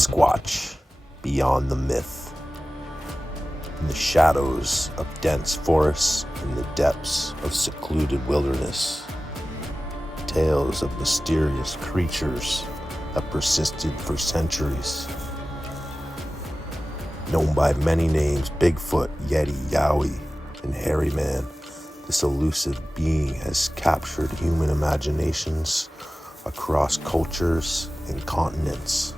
Sasquatch, beyond the myth. In the shadows of dense forests, in the depths of secluded wilderness, tales of mysterious creatures have persisted for centuries. Known by many names, Bigfoot, Yeti, Yowie, and Hairy Man, this elusive being has captured human imaginations across cultures and continents.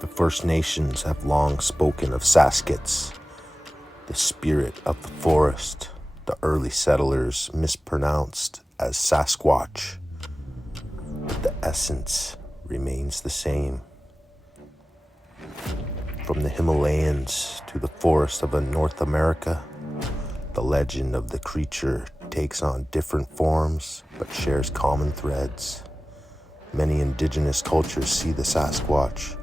The First Nations have long spoken of Sasqu'ets, the spirit of the forest. The early settlers mispronounced as Sasquatch, but the essence remains the same. From the Himalayas to the forests of North America, the legend of the creature takes on different forms but shares common threads. Many indigenous cultures see the Sasquatch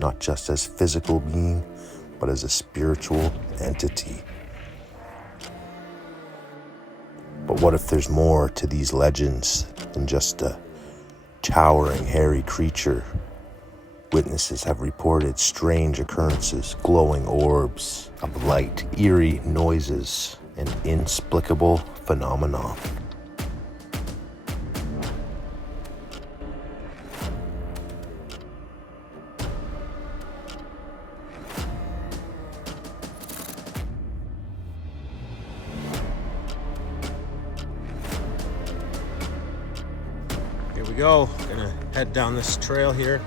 not just as a physical being, but as a spiritual entity. But what if there's more to these legends than just a towering, hairy creature? Witnesses have reported strange occurrences, glowing orbs of light, eerie noises, and inexplicable phenomena. Here we go. Gonna head down this trail here.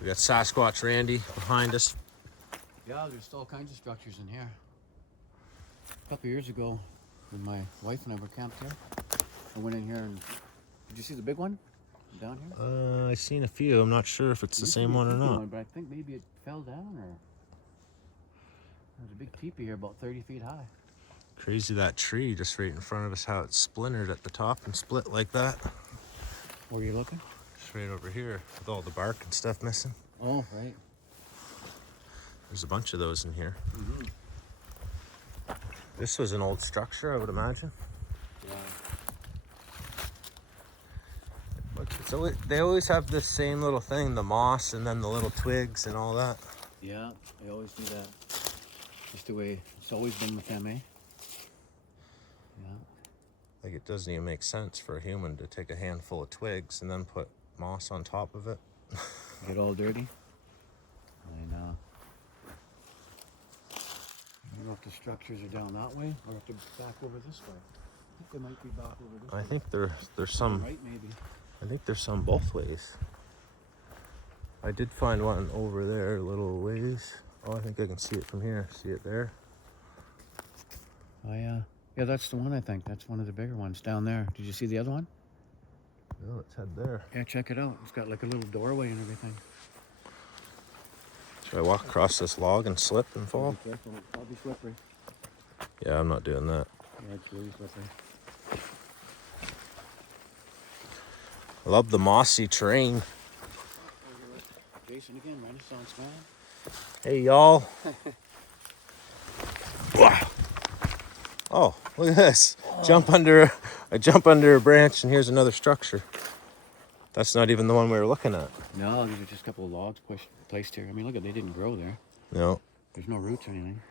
We got Sasquatch Randy behind us. Yeah, there's still all kinds of structures in here. A couple years ago, when my wife and I were camped here, I went in here and... Did you see the big one down here? I seen a few. I'm not sure if it's the same one or not. But I think maybe it fell down, or... There's a big teepee here about 30 feet high. Crazy, that tree just right in front of us, how it splintered at the top and split like that. Where are you looking? Just right over here with all the bark and stuff missing. Oh, right. There's a bunch of those in here. Mm-hmm. This was an old structure, I would imagine. Yeah. Look, they always have this same little thing, the moss and then the little twigs and all that. Yeah, they always do that. Just the way it's always been with them, eh? Yeah. Like, it doesn't even make sense for a human to take a handful of twigs and then put moss on top of it. Get all dirty. I know. I don't know if the structures are down that way or if they're back over this way. I think they might be back over this way. I think there's some. Right, maybe. I think there's some both ways. I did find one over there, a little ways. Oh, I think I can see it from here. See it there? Oh yeah. Yeah, that's the one, I think. That's one of the bigger ones down there. Did you see the other one? No, let's head there. Yeah, check it out. It's got like a little doorway and everything. Should I walk across this log and slip and fall? Be careful. I'll be slippery. Yeah, I'm not doing that. Yeah, it's really slippery. I love the mossy terrain. Jason again, Renaissance Man. Hey, y'all. Wow. Oh, look at this. I jump under a branch and here's another structure. That's not even the one we were looking at. No, these are just a couple of logs placed here. I mean, look at, they didn't grow there. No. There's no roots or anything.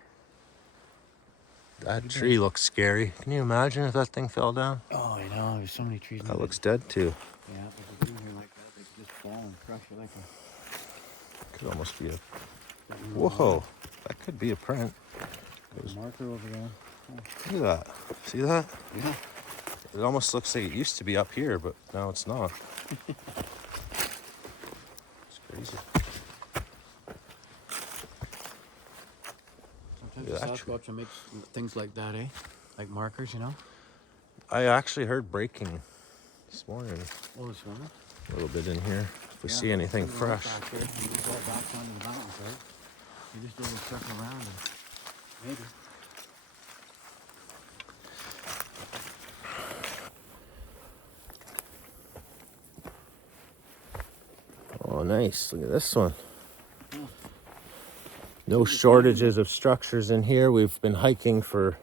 That tree looks scary. Can you imagine if that thing fell down? Oh, I know. There's so many trees. That looks dead too. Yeah, if it's in here like that, they could just fall and crush it like a... Could almost be a... Whoa, that could be a print. There's a marker over there. Oh. Look at that. See that? Yeah. It almost looks like it used to be up here, but now it's not. It's crazy. Sometimes the Sasquatch makes things like that, eh? Like markers, you know? I actually heard breaking this morning. Oh, this one? A little bit in here. If we see anything fresh. You just go back onto the mountains, right? You just do a circle around and maybe. Oh, nice. Look at this one. No shortages of structures in here. We've been hiking for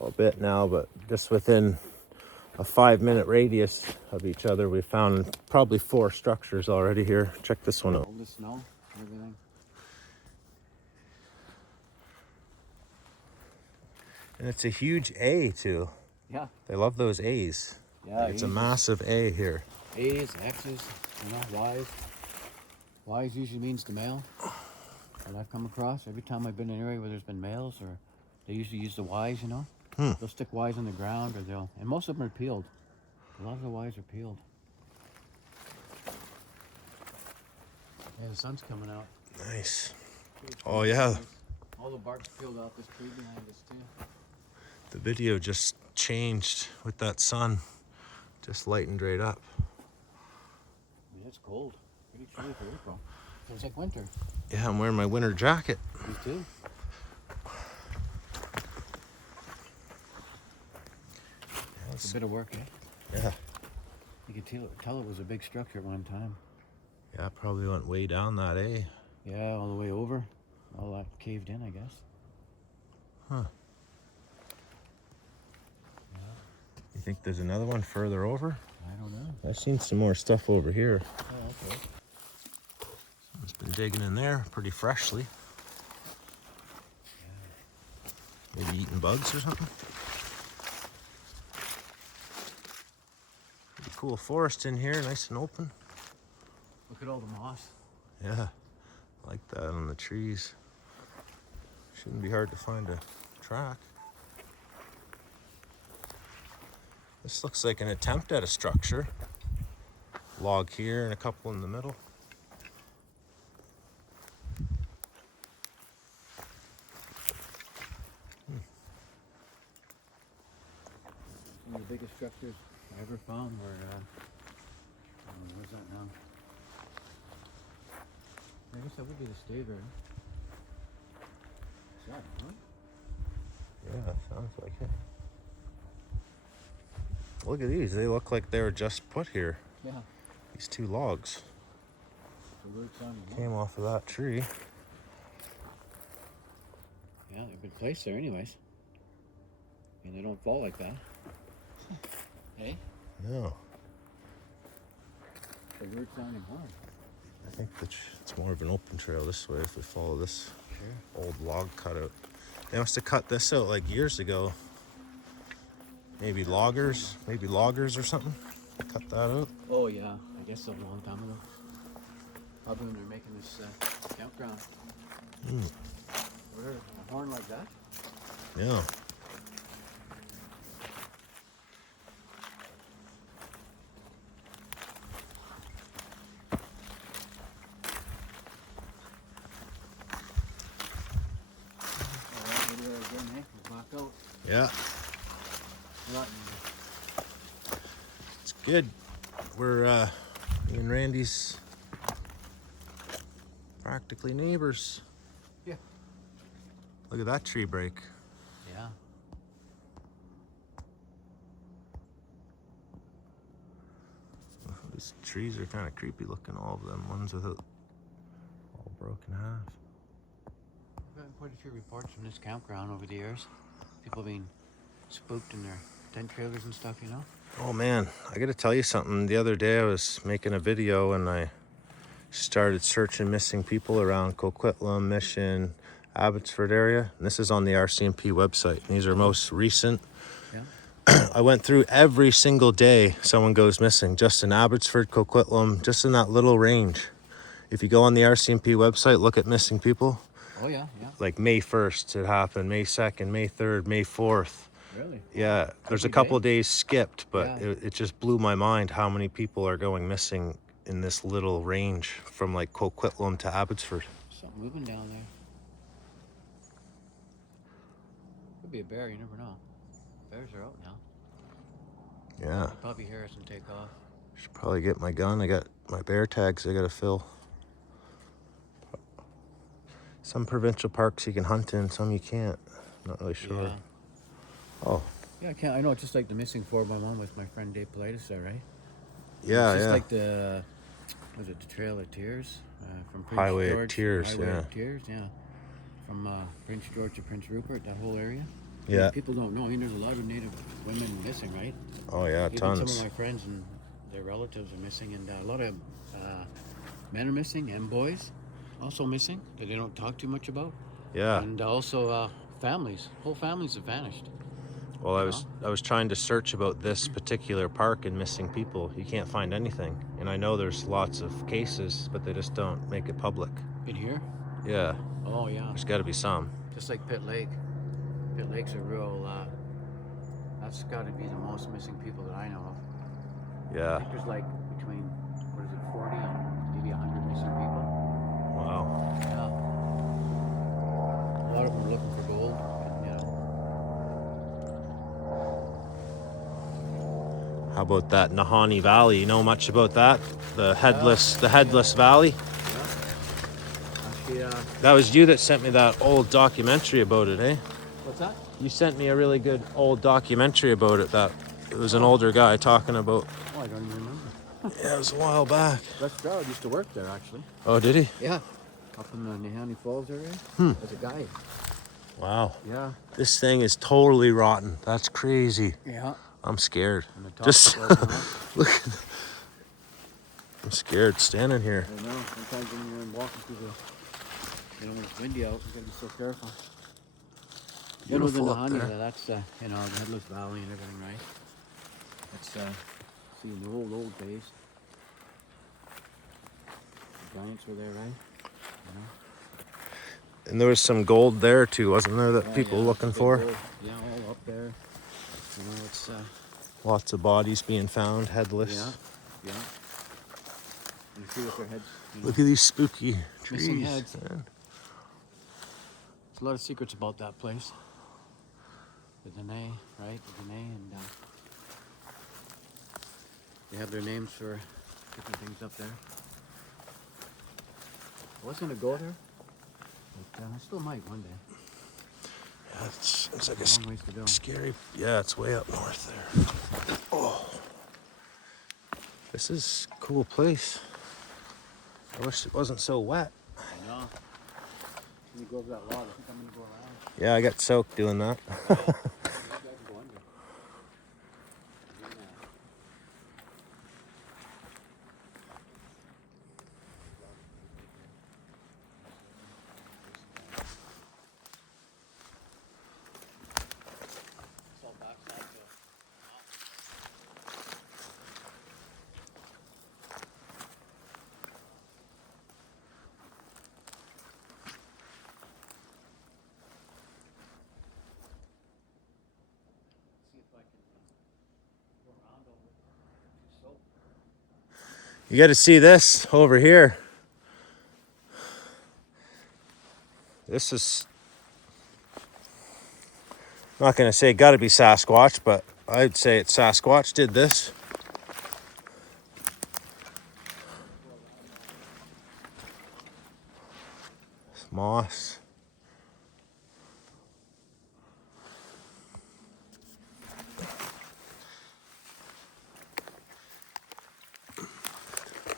a bit now, but just within a 5-minute radius of each other. We found probably 4 structures already here. Check this one out. All the snow, everything. And it's a huge A too. Yeah. They love those A's. Yeah. Like it's a massive A here. A's, X's, you know, Y's. Y's usually means the male. That I've come across every time I've been in an area where there's been males, or they usually use the Y's, you know. They'll stick Y's on the ground, or and most of them are peeled. A lot of the Y's are peeled. Yeah, the sun's coming out. Nice. Oh yeah. All the bark's peeled off this tree behind us too. The video just changed with that sun. Just lightened right up. Yeah, it's cold. Pretty chilly for April. Feels like winter. Yeah, I'm wearing my winter jacket. Me too. It's a bit of work, eh? Yeah. You could tell it was a big structure at one time. Yeah, probably went way down that A. Yeah, all the way over. All that caved in, I guess. Huh. You think there's another one further over? I don't know. I've seen some more stuff over here. Oh, okay. Someone's been digging in there pretty freshly. Yeah. Maybe eating bugs or something. Pretty cool forest in here, nice and open. Look at all the moss. Yeah, I like that on the trees. Shouldn't be hard to find a track. This looks like an attempt at a structure. Log here and a couple in the middle. One of the biggest structures I ever found were, where's that now? I guess that would be the staver. Is that, huh? Yeah, sounds like it. Look at these. They look like they were just put here. Yeah. These 2 logs The weird sounding one. came off of that tree. Yeah, they've been placed there anyways. And they don't fall like that. Hey? No, It's a weird sounding horn. I think it's more of an open trail this way if we follow this Sure. old log cutout. They must have cut this out like years ago. Maybe loggers or something. Cut that out. Oh yeah, I guess so, a long time ago. Probably when they're making this campground. Where a horn like that? Yeah. Alright, we'll do that again, eh? We'll back out. Yeah. Right. It's good. We're me and Randy's practically neighbors. Yeah. Look at that tree break. Yeah. These trees are kind of creepy looking, all of them. Ones with it all broken half. I've gotten quite a few reports from this campground over the years. People being spooked in their tent trailers and stuff, you know? Oh man, I gotta tell you something. The other day I was making a video and I started searching missing people around Coquitlam, Mission, Abbotsford area. And this is on the RCMP website. These are most recent. Yeah. I went through every single day someone goes missing, just in Abbotsford, Coquitlam, just in that little range. If you go on the RCMP website, look at missing people. Oh yeah, yeah. Like May 1st it happened, May 2nd, May 3rd, May 4th. Really? Yeah, there's a Every couple day? days skipped, but Yeah. it just blew my mind how many people are going missing in this little range from like Coquitlam to Abbotsford. Something moving down there. Could be a bear, you never know. Bears are out now. Yeah, They'll probably hear us and take off. should probably get my gun. I got my bear tags I gotta fill. Some provincial parks you can hunt in, some you can't. Not really sure. Yeah. Oh, Yeah, I know, it's just like the missing 4x1 with my friend Dave Politis there, right? yeah, It's just yeah. like the, was it the Trail of Tears? From Prince Highway of George. Tears, Highway yeah. of Tears, yeah. From Prince George to Prince Rupert, that whole area. Yeah. People don't know. I mean, there's a lot of Native women missing, right? Oh yeah, Even tons. some of my friends and their relatives are missing, and a lot of men are missing, and boys also missing that they don't talk too much about. Yeah. And also families, whole families have vanished. Well, You know? I was trying to search about this particular park and missing people. You can't find anything. And I know there's lots of cases, but they just don't make it public. In here? Yeah. Oh yeah. There's got to be some. Just like Pitt Lake. Pitt Lake's a real. That's got to be the most missing people that I know of. I Yeah. think there's like between 40 and maybe 100 missing people. Wow. Yeah. A lot of them are looking for gold. How about that Nahanni Valley? You know much about that? The headless valley? Yeah. Actually, That was you that sent me that old documentary about it, eh? what's that? You sent me a really good old documentary about it. That it was an older guy talking about. Oh, I don't even remember. Yeah, it was a while back. Russ Stroud used to work there, actually. Oh, did he? Yeah. Up in the Nahanni Falls area. As a guide. Wow. Yeah. This thing is totally rotten. That's crazy. Yeah. I'm scared. And the top Just is broken off. look. I'm scared standing here. I know. Sometimes when you're walking through when it's windy out, you gotta be so careful. You know, the Beautiful up Nahanni, there. that's, the Headless Valley and everything, right? It's, seeing the old days. The giants were there, right? You know? And there was some gold there too, wasn't there, that Oh, people yeah, looking big for? gold. Yeah, all up there. You know, it's, Lots of bodies being found, headless. yeah. You see with their heads, you know, Look at these spooky trees. missing heads. Man. There's a lot of secrets about that place. The Dene, right? The Dene, and they have their names for different things up there. I was gonna go there, but I still might one day. Yeah, it's like It's a long ways to go. scary. Yeah, it's way up north there. Oh, this is a cool place. I wish it wasn't so wet. I know. When you go over that log, I think I'm gonna go around. Yeah, I got soaked doing that. Maybe I can go under. It's all backside to see if I can go around over to soap. You got to see this over here. This is, I'm not going to say got to be Sasquatch, but I'd say it's Sasquatch did this. It's moss.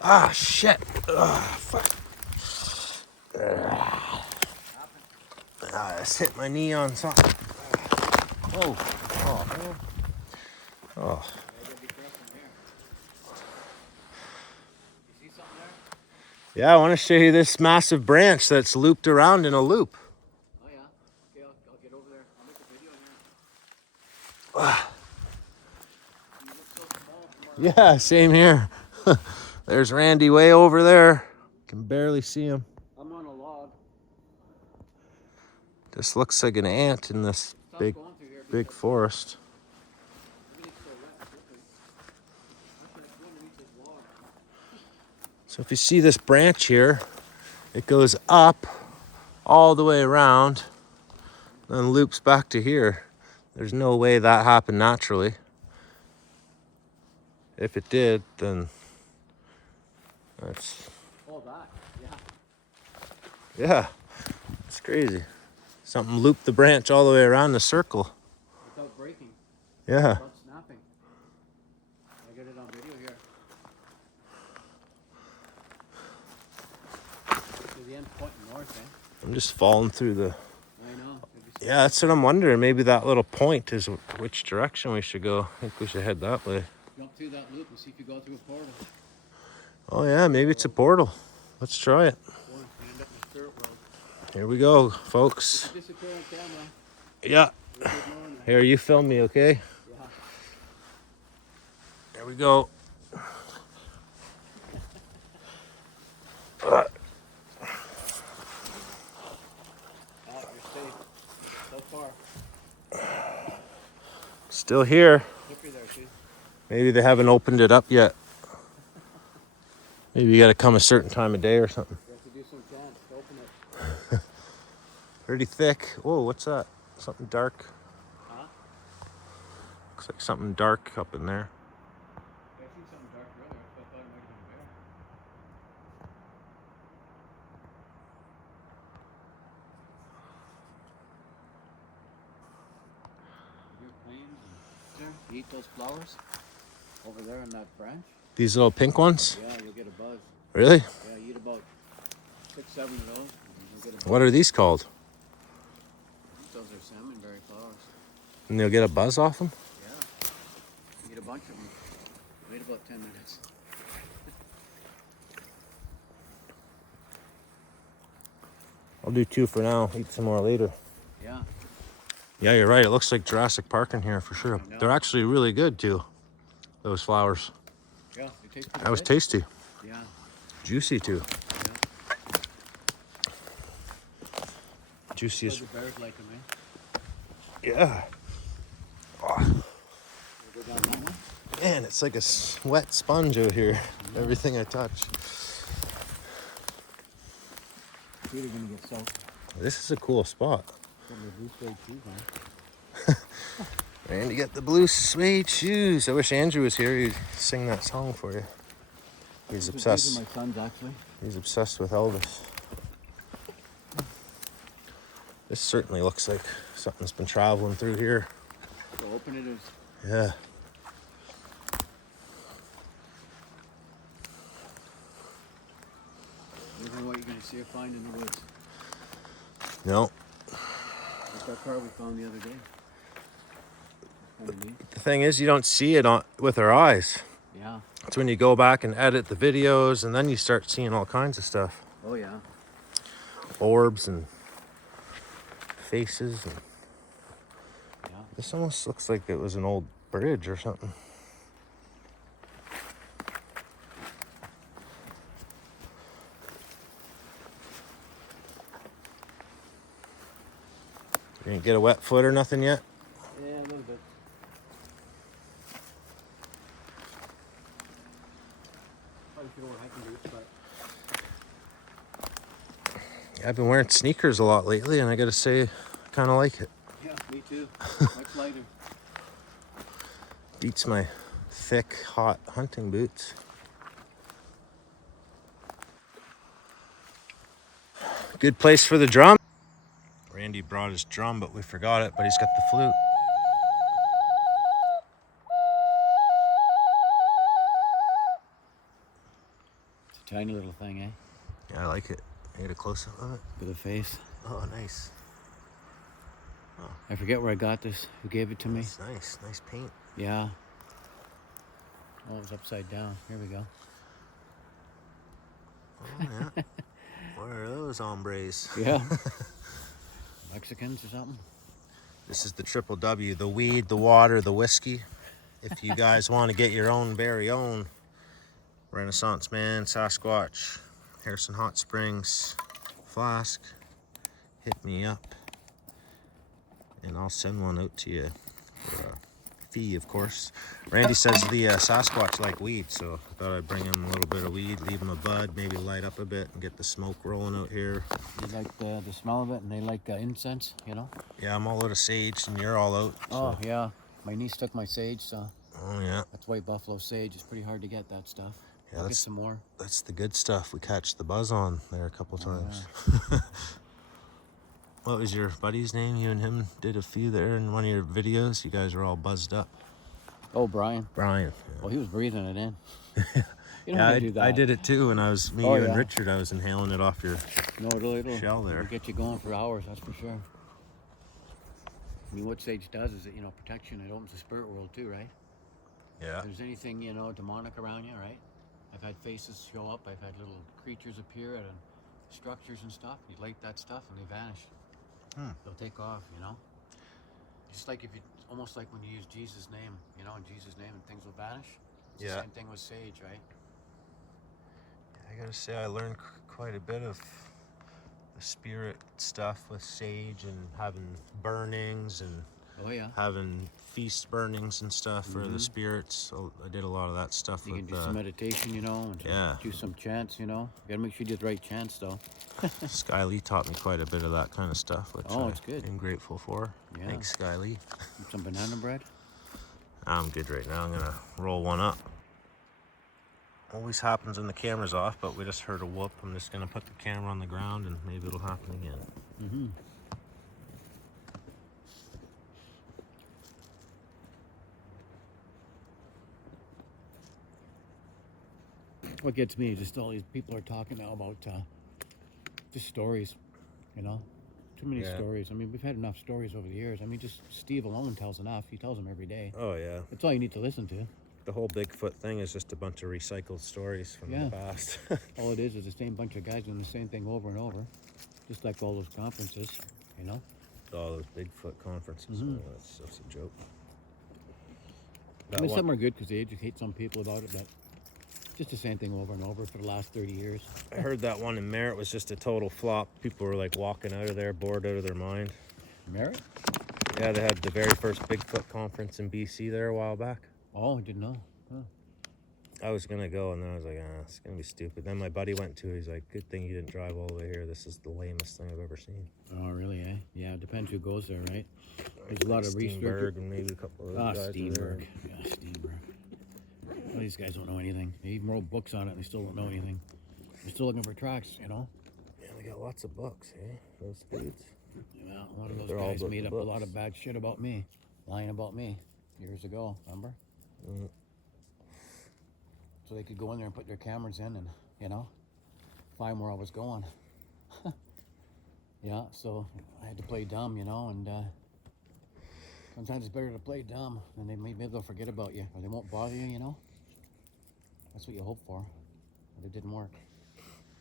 Ah, shit. Ugh, fuck. I just hit my knee on something. Oh, oh, man. Oh. I gotta be careful here. You see something there? Yeah, I want to show you this massive branch that's looped around in a loop. Oh yeah. Okay, I'll get over there. I'll make a video here. You look so small from where Yeah, same here. There's Randy way over there. Can barely see him. I'm on a log. This looks like an ant in this Stop big, going through here big because forest. everything's so wet and slippery. I should go underneath this log. So if you see this branch here, it goes up all the way around, then loops back to here. There's no way that happened naturally. If it did, then that's, Oh, that. Yeah. yeah, it's crazy. Something looped the branch all the way around the circle. Without breaking. Yeah. Without snapping. I got it on video here. To the end pointing north, eh? I'm just falling through the I know. Maybe Yeah, that's what I'm wondering. Maybe that little point is which direction we should go. I think we should head that way. Jump through that loop and see if you go through a portal. Oh yeah, maybe it's a portal. Let's try it. Or end up in the spirit world. Here we go, folks. Disappear on camera. Yeah. Here, you film me, okay? Yeah. There we go. Oh, you're safe. So far. Still here. Slippery there, too. Maybe they haven't opened it up yet. Maybe you gotta come a certain time of day or something. You have to do some chants to open it. Pretty thick. Whoa, what's that? Something dark. Huh? Looks like something dark up in there. I seen something dark earlier, so I thought it might have been a bear. Your planes and there, you eat those flowers over there in that branch. These little pink ones? Yeah, you'll get a buzz. Really? Yeah, you eat about 6, 7 of those. And you'll get a buzz. What are these called? Those are salmonberry flowers. And you'll get a buzz off them? Yeah. You get a bunch of them. Wait about 10 minutes. I'll do 2 for now. Eat some more later. Yeah. Yeah, you're right. It looks like Jurassic Park in here for sure. They're actually really good too. Those flowers. Yeah, they taste pretty That was good. tasty. Yeah. Juicy too. Yeah. Juiciest. So the bears like them, eh? Yeah. Oh, Go down that one. man, it's like a wet sponge out here. Everything I touch. Feet are gonna get soaked. This is a cool spot. Got my blue suede shoes on. And you got the blue suede shoes. I wish Andrew was here. He'd sing that song for you. He's These obsessed. are my sons, actually. He's obsessed with Elvis. This certainly looks like something's been traveling through here. So open it is. Yeah. You never know what you're gonna see or find in the woods. No. Like that car we found the other day. Kind of neat. The thing is, you don't see it with our eyes. Yeah. It's when you go back and edit the videos, and then you start seeing all kinds of stuff. Oh yeah. Orbs and faces. And Yeah. this almost looks like it was an old bridge or something. You didn't get a wet foot or nothing yet? Yeah, a little bit. Probably should wear hiking boots, but Yeah, I've been wearing sneakers a lot lately, and I gotta say, I kind of like it. yeah, me too. Much lighter. Beats my thick, hot hunting boots. Good place for the drum. Randy brought his drum, but we forgot it, but he's got the flute. It's a tiny little thing, eh? Yeah, I like it. I get a close-up of it. With a face. Oh, nice. I forget where I got this. Who gave it to me? That's nice. Nice paint. Yeah. Oh, it was upside down. Here we go. Oh, yeah. What are those hombres? Yeah. Mexicans or something? This is the Triple W, the weed, the water, the whiskey. If you guys want to get your own very own Renaissance Man, Sasquatch, Harrison Hot Springs flask, hit me up and I'll send one out to you for a fee, of course. Randy says the Sasquatch like weed, so I thought I'd bring him a little bit of weed, leave him a bud, maybe light up a bit and get the smoke rolling out here. You like the smell of it, and they like incense, you know? Yeah, I'm all out of sage and you're all out. Oh, yeah. My niece took my sage, so Oh yeah. that's white buffalo sage. It's pretty hard to get that stuff. Yeah, I'll get that's some more. That's the good stuff. We catch the buzz on there a couple times. Yeah. What was your buddy's name? You and him did a few there in one of your videos. You guys were all buzzed up. Oh, Brian. Brian. Well, he was breathing it in. You don't Yeah, have to do that. I did it too when I was you Oh, and yeah. Richard. I was inhaling it off your No, it'll shell there. get you going for hours, that's for sure. I mean, what sage does is it, protection. It opens the spirit world too, right? Yeah. If there's anything, demonic around you, right? I've had faces show up. I've had little creatures appear at structures and stuff. You light that stuff and they vanish. They'll take off, Just like almost like when you use Jesus' name, in Jesus' name, and things will vanish. It's the same thing with sage, right? I gotta say, I learned quite a bit of the spirit stuff with sage and having burnings and having feast burnings and stuff for the spirits. So I did a lot of that stuff. You can do some meditation, and do some chants, You gotta make sure you do the right chants, though. Sky Lee taught me quite a bit of that kind of stuff, which it's good. I'm grateful for. Yeah. Thanks, Sky Lee. Some banana bread? I'm good right now. I'm gonna roll one up. Always happens when the camera's off, but we just heard a whoop. I'm just gonna put the camera on the ground and maybe it'll happen again. What gets me is just all these people are talking now about just stories, Too many stories. I mean, we've had enough stories over the years. I mean, just Steve alone tells enough. He tells them every day. Oh, yeah. That's all you need to listen to. The whole Bigfoot thing is just a bunch of recycled stories from the past. All it is the same bunch of guys doing the same thing over and over. Just like all those conferences, All those Bigfoot conferences. Oh, that's a joke. I mean, some are good because they educate some people about it, but just the same thing over and over for the last 30 years. I heard that one in Merritt was just a total flop. People were like walking out of there, bored out of their mind. Merritt? Yeah, they had the very first Bigfoot conference in BC there a while back. Oh, I didn't know. Huh. I was gonna go, and then I was like, it's gonna be stupid. Then my buddy went to it. He's like, good thing you didn't drive all the way here. This is the lamest thing I've ever seen. Oh, really, eh? Yeah, it depends who goes there, right? There's a lot of research. And maybe a couple of other guys Steenberg. Yeah, Steenberg. Well, these guys don't know anything. They even wrote books on it, and they still don't know anything. They're still looking for tracks, Yeah, they got lots of books, eh? Those dudes. Yeah, a lot of those guys made up a lot of bad shit about me. Lying about me years ago, remember? So they could go in there and put their cameras in and, find where I was going. Yeah, so I had to play dumb, and sometimes it's better to play dumb, and maybe they'll forget about you, or they won't bother you, That's what you hope for, but it didn't work.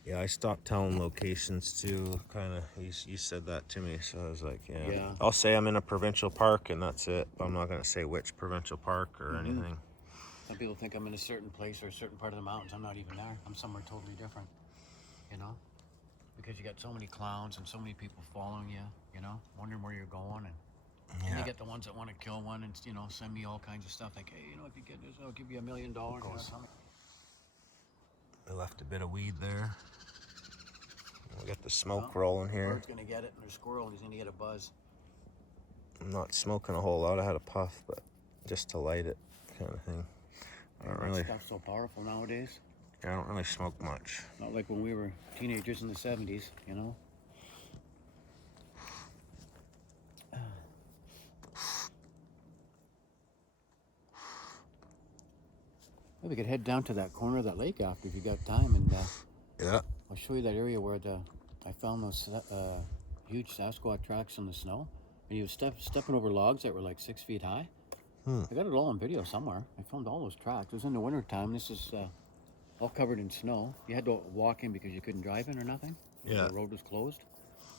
Yeah, I stopped telling locations too, kind of. You said that to me, so I was like, yeah. I'll say I'm in a provincial park, and that's it. But I'm not going to say which provincial park or anything. Some people think I'm in a certain place or a certain part of the mountains. I'm not even there. I'm somewhere totally different, Because you got so many clowns and so many people following you, wondering where you're going. And you get the ones that want to kill one and, send me all kinds of stuff. Like, hey, if you get this, I'll give you $1 million. I left a bit of weed there. We got the smoke rolling here. Bird's gonna get it, and there's a squirrel, and he's gonna get a buzz. I'm not smoking a whole lot. I had a puff, but just to light it, kind of thing. I don't really. Stuff's so powerful nowadays. I don't really smoke much. Not like when we were teenagers in the 70s, Well, we could head down to that corner of that lake after if you got time, and I'll show you that area where I found those huge Sasquatch tracks in the snow, and he was stepping over logs that were like 6 feet high. I got it all on video somewhere. I filmed all those tracks. It was in the winter time. This is all covered in snow. You had to walk in because you couldn't drive in or nothing. Yeah. The road was closed.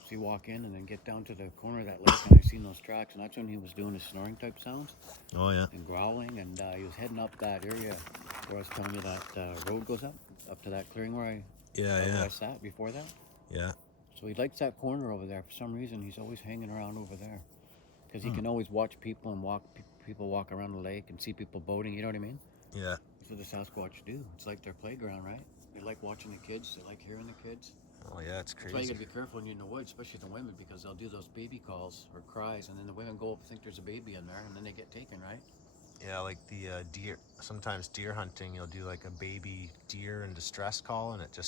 So you walk in and then get down to the corner of that lake, and I seen those tracks, and that's when he was doing his snoring type sounds. Oh, yeah. And growling, and he was heading up that area where I was telling you that road goes up to that clearing where I sat before that. Yeah. So he likes that corner over there. For some reason, he's always hanging around over there. Because he can always watch people and people walk around the lake and see people boating, you know what I mean? Yeah. That's what the Sasquatch do. It's like their playground, right? They like watching the kids. They like hearing the kids. Oh, yeah, it's crazy. That's why you gotta be careful when you're in the woods, especially the women, because they'll do those baby calls or cries, and then the women go up and think there's a baby in there, and then they get taken, right? Yeah, like the deer. Sometimes deer hunting, you'll do like a baby deer in distress call, and it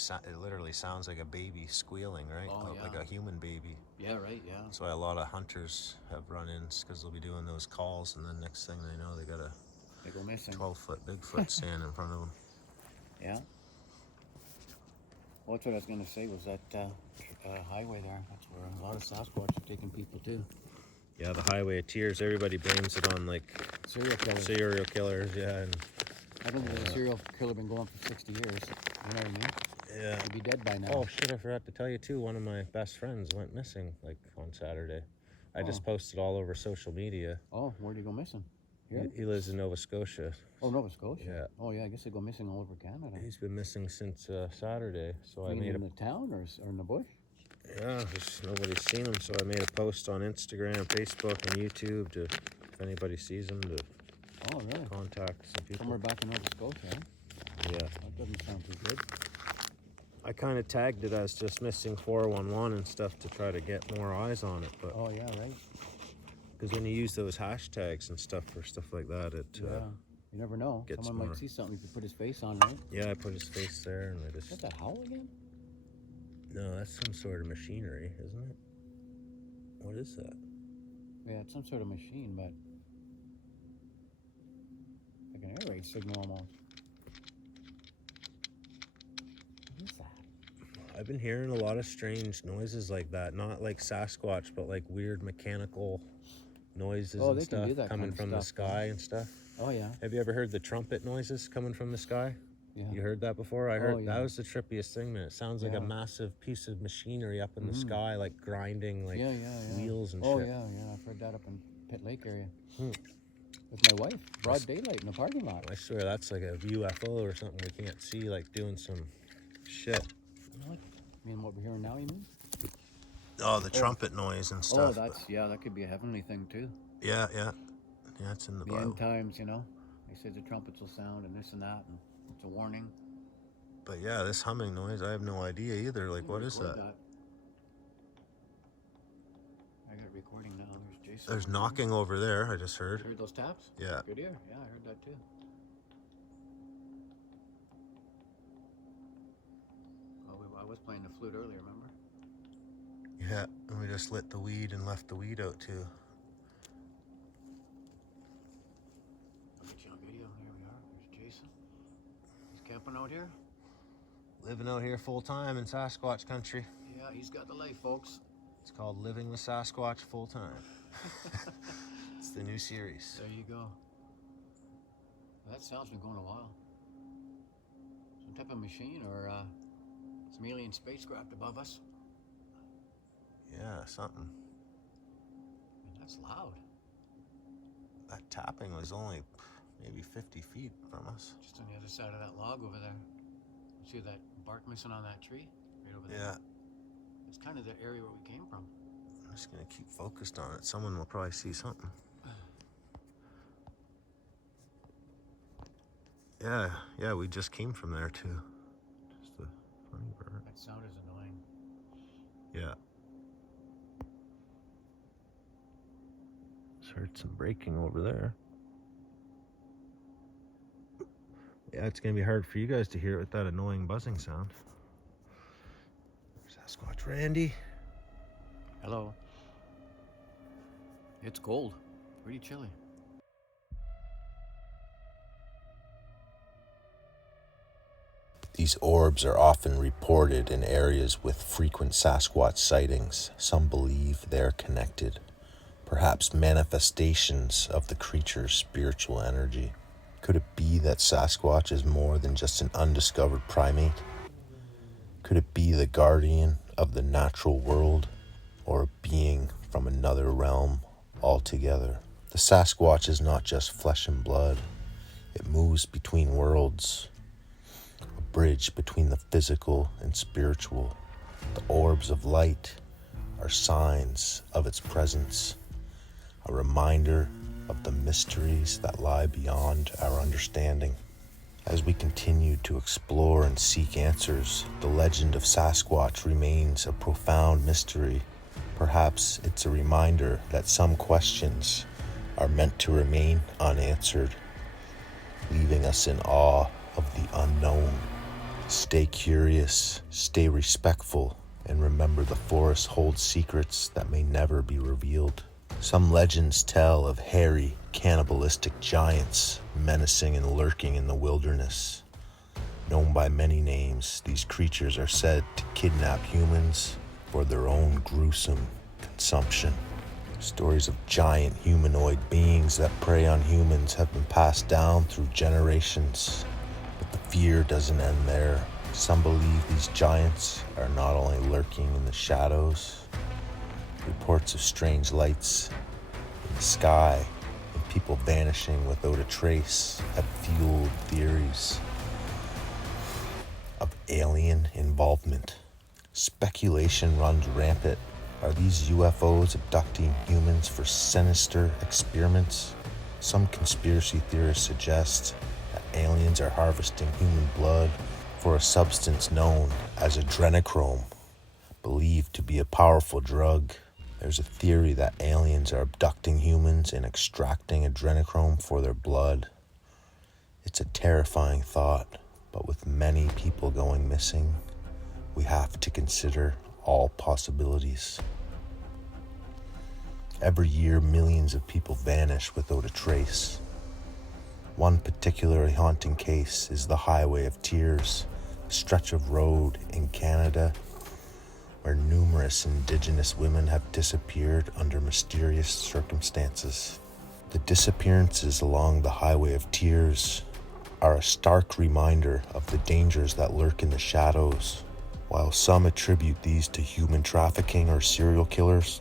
literally sounds like a baby squealing, right? Oh, yeah. Like a human baby. Yeah, right, yeah. That's why a lot of hunters have run-ins, because they'll be doing those calls, and then next thing they know, they got They go missing. 12-foot Bigfoot standing in front of them. Yeah. Well, that's what I was gonna say was that highway there. That's where a lot of Sasquatch are taking people to. Yeah, the highway of tears. Everybody blames it on like Serial killer. serial killers. Yeah, and I don't think there's a serial killer been going for 60 years. You know what I mean? yeah. He'd be dead by now. Oh shit! I forgot to tell you too. One of my best friends went missing like on Saturday. I just posted all over social media. Oh, where'd he go missing? Here? He lives in Nova Scotia. Oh, Nova Scotia? Yeah. Oh, yeah, I guess they go missing all over Canada. He's been missing since Saturday. So I You mean made in the town or in the bush? Yeah, just nobody's seen him, so I made a post on Instagram, Facebook, and YouTube to, if anybody sees him, to Oh, really? contact some people. Somewhere back in Nova Scotia, eh? Yeah. That doesn't sound too good. I kind of tagged it as just missing 411 and stuff to try to get more eyes on it, but Oh, yeah, right? because when you use those hashtags and stuff for stuff like that, it Yeah. You never know. gets Someone more. might see something if you put his face on, right? Yeah, I put his face there, and I Is just that howl again? no, that's some sort of machinery, isn't it? What is that? Yeah, it's some sort of machine, but like an air raid signal almost. What is that? I've been hearing a lot of strange noises like that, not like Sasquatch, but like weird mechanical noises Oh, and they can stuff do that coming kind of from the stuff, sky and stuff. Oh, yeah. Have you ever heard the trumpet noises coming from the sky? Yeah. You heard that before? I heard yeah. that was the trippiest thing, man. It sounds like a Yeah. massive piece of machinery up in the sky, like grinding, like Yeah. wheels and Oh, shit. yeah. I've heard that up in Pitt Lake area. Hmm. With my wife. Broad daylight in the parking lot. I swear that's like a UFO or something we can't see, like doing some shit. What? You mean what we're hearing now, you mean? Oh, the trumpet noise and Oh, stuff. that could be a heavenly thing, too. Yeah, it's in the The Bible. end times, you know? They say the trumpets will sound and this and that, and it's a warning. But yeah, this humming noise, I have no idea either. Like, what is that? I got a recording now. There's Jason. There's knocking over there, I just heard. Heard those taps? Yeah. Good ear. Yeah, I heard that too. Oh, I was playing the flute earlier, remember? Yeah, and we just lit the weed and left the weed out too. I'll get you on video. There we are. There's Jason. He's camping out here. Living out here full time in Sasquatch country. Yeah, he's got the life, folks. It's called Living with Sasquatch Full Time. It's the new series. There you go. That sound's been going a while. Some type of machine or some alien spacecraft above us. Yeah, something. Man, that's loud. That tapping was only maybe 50 feet from us. Just on the other side of that log over there. See that bark missing on that tree? Right over there. Yeah. It's kind of the area where we came from. I'm just gonna keep focused on it. Someone will probably see something. Yeah, we just came from there too. Just a funny bird. That sound is annoying. Yeah. Just heard some breaking over there. Yeah, it's gonna be hard for you guys to hear it with that annoying buzzing sound. Sasquatch Randy. Hello. It's cold. Pretty chilly. These orbs are often reported in areas with frequent Sasquatch sightings. Some believe they're connected, perhaps manifestations of the creature's spiritual energy. Could it be that Sasquatch is more than just an undiscovered primate? Could it be the guardian of the natural world, or a being from another realm altogether? The Sasquatch is not just flesh and blood. It moves between worlds, a bridge between the physical and spiritual. The orbs of light are signs of its presence, a reminder of the mysteries that lie beyond our understanding. As we continue to explore and seek answers, the legend of Sasquatch remains a profound mystery. Perhaps it's a reminder that some questions are meant to remain unanswered, leaving us in awe of the unknown. Stay curious, stay respectful, and remember the forest holds secrets that may never be revealed. Some legends tell of hairy, cannibalistic giants menacing and lurking in the wilderness. Known by many names, these creatures are said to kidnap humans for their own gruesome consumption. Stories of giant humanoid beings that prey on humans have been passed down through generations, but the fear doesn't end there. Some believe these giants are not only lurking in the shadows. Reports of strange lights in the sky and people vanishing without a trace have fueled theories of alien involvement. Speculation runs rampant. Are these UFOs abducting humans for sinister experiments? Some conspiracy theorists suggest that aliens are harvesting human blood for a substance known as adrenochrome, believed to be a powerful drug. There's a theory that aliens are abducting humans and extracting adrenochrome for their blood. It's a terrifying thought, but with many people going missing, we have to consider all possibilities. Every year, millions of people vanish without a trace. One particularly haunting case is the Highway of Tears, a stretch of road in Canada where numerous Indigenous women have disappeared under mysterious circumstances. The disappearances along the Highway of Tears are a stark reminder of the dangers that lurk in the shadows. While some attribute these to human trafficking or serial killers,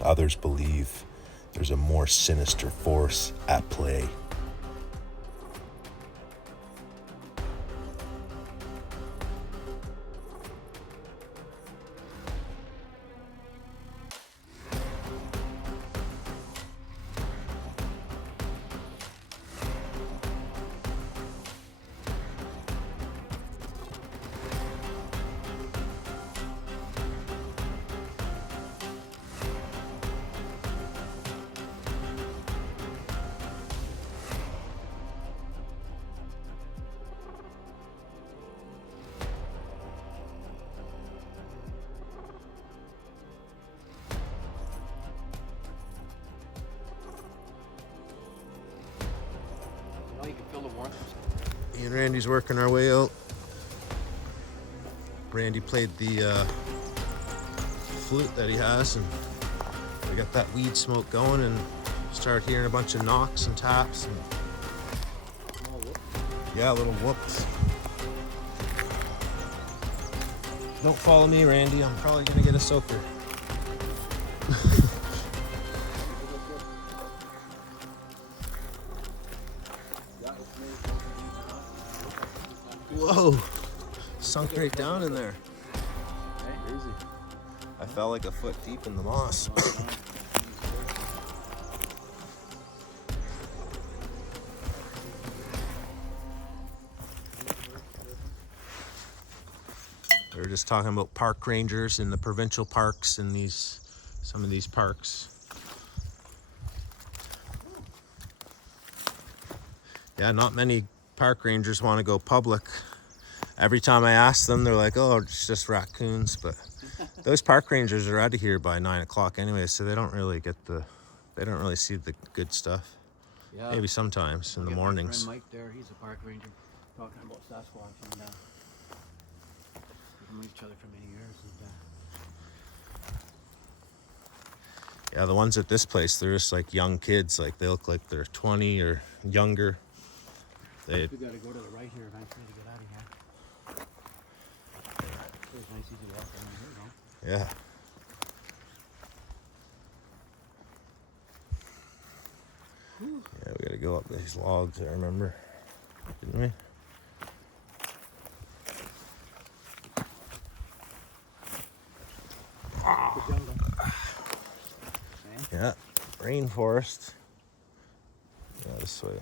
others believe there's a more sinister force at play. You can feel the warmth. Me and Randy's working our way out. Randy played the flute that he has, and we got that weed smoke going, and started hearing a bunch of knocks and taps. And yeah, little whoops. Don't follow me, Randy. I'm probably gonna get a soaker. Whoa, sunk right down in there. Crazy. I fell like a foot deep in the moss. We were just talking about park rangers in the provincial parks in some of these parks. Yeah, not many park rangers want to go public. Every time I ask them, they're like, oh, it's just raccoons. But those park rangers are out of here by 9 o'clock anyway, so they don't really see the good stuff. Yeah. Maybe sometimes in the mornings. My friend Mike there, he's a park ranger, talking about Sasquatch, and we've known each other for many years. And, Yeah, the ones at this place, they're just like young kids. Like they look like they're 20 or younger. we gotta go to the right here eventually to get out of here. It's nice easy to walk around here, no? Yeah. Yeah, we gotta go up these logs, I remember. Didn't we? The jungle. Yeah, rainforest. Yeah, this way.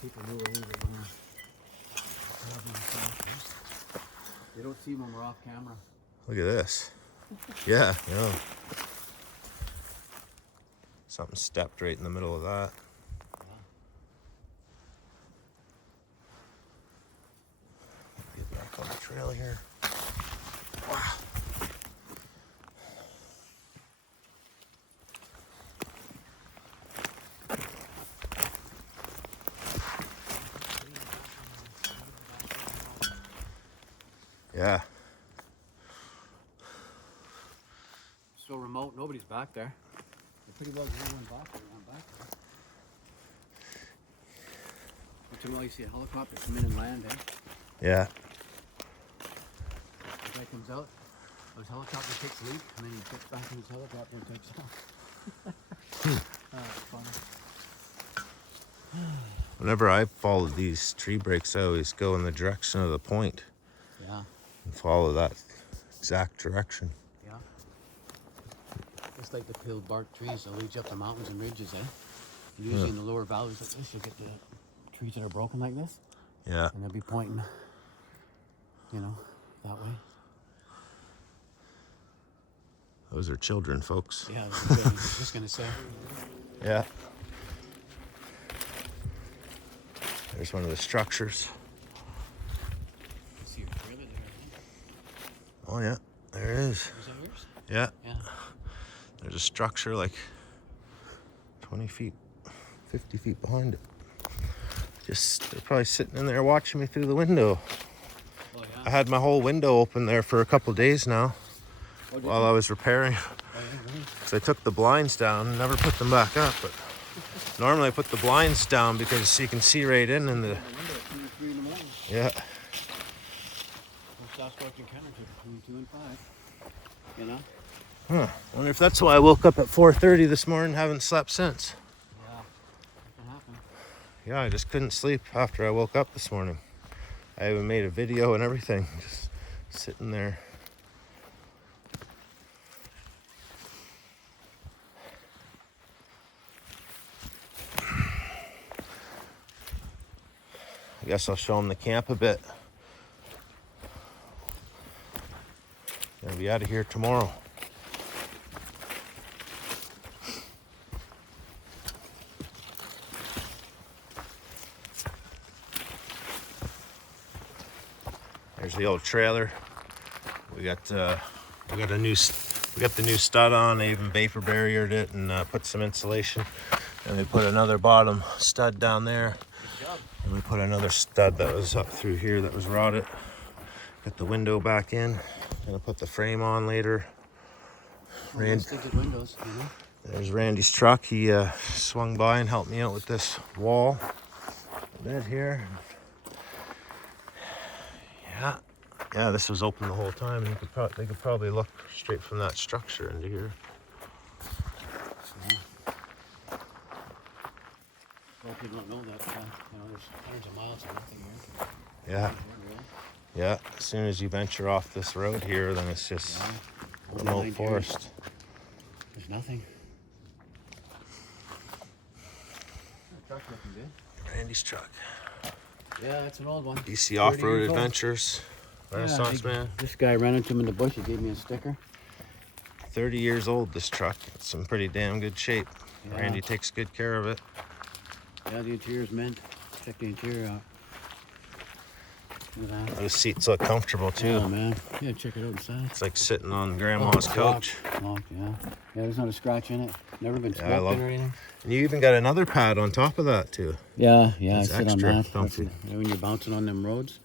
People knew where we were going. They don't see when we're off camera. Look at this. Yeah, yeah. Something stepped right in the middle of that. Get back on the trail here. Wow. Yeah. So remote, nobody's back there. They're pretty well going back there, not back there. Once in a while you see a helicopter come in and land, eh? Yeah. The guy comes out, his helicopter takes a leak, and then he gets back in his helicopter and takes off. It's funny. Whenever I followed these tree breaks, I always go in the direction of the point Yeah, and follow that exact direction. yeah. It's like the peeled bark trees that lead you up the mountains and ridges, eh? And usually in the lower valleys like this, you'll get the trees that are broken like this, Yeah. and they'll be pointing, you know, that way. Those are children, folks. Yeah, I was just gonna say. Yeah. There's one of the structures. I see your trailer there, eh? Oh yeah, there it is. Is that yours? Yeah. Yeah. There's a structure like 20 feet, 50 feet behind it. They're probably sitting in there watching me through the window. Oh, yeah. I had my whole window open there for a couple days now while I was repairing. Oh, yeah, really? So I took the blinds down and never put them back up. But normally I put the blinds down because you can see right in the... The window at 2 or 3 in the morning. Yeah. Sasquatch encounter between 2 and 5. You know? Huh. Wonder if that's why I woke up at 4:30 this morning, haven't slept since. Yeah. That can happen. Yeah, I just couldn't sleep after I woke up this morning. I even made a video and everything, just sitting there. I guess I'll show them the camp a bit. Gonna be out of here tomorrow. There's the old trailer. We got the new stud on. They even vapor barriered it and put some insulation. And we put another bottom stud down there. Good job. And we put another stud that was up through here that was rotted. Got the window back in. Gonna put the frame on later. Tinted windows, you know? There's Randy's truck. He swung by and helped me out with this wall bed here. Yeah, this was open the whole time. They could probably look straight from that structure into here. Well, people don't know that, you know, there's hundreds of miles of nothing here. Yeah. Yeah, as soon as you venture off this road here, then it's just remote forest. There's nothing. The truck's looking good. Randy's truck. Yeah, it's an old one. DC 30 Off-Road years old. Adventures. Renaissance Man. This guy ran into him in the bush. He gave me a sticker. 30 years old, this truck. It's in pretty damn good shape. Yeah. Randy takes good care of it. Yeah, the interior's mint. Check the interior out. Look at that. Those seats look comfortable too. Oh, man. Yeah, check it out inside. It's like sitting on grandma's couch. Locked, yeah. Yeah, there's not a scratch in it. Never been Yeah, I smoked love in or anything. And you even got another pad on top of that too. Yeah, It's I sit on extra that. comfy. When you're bouncing on them roads.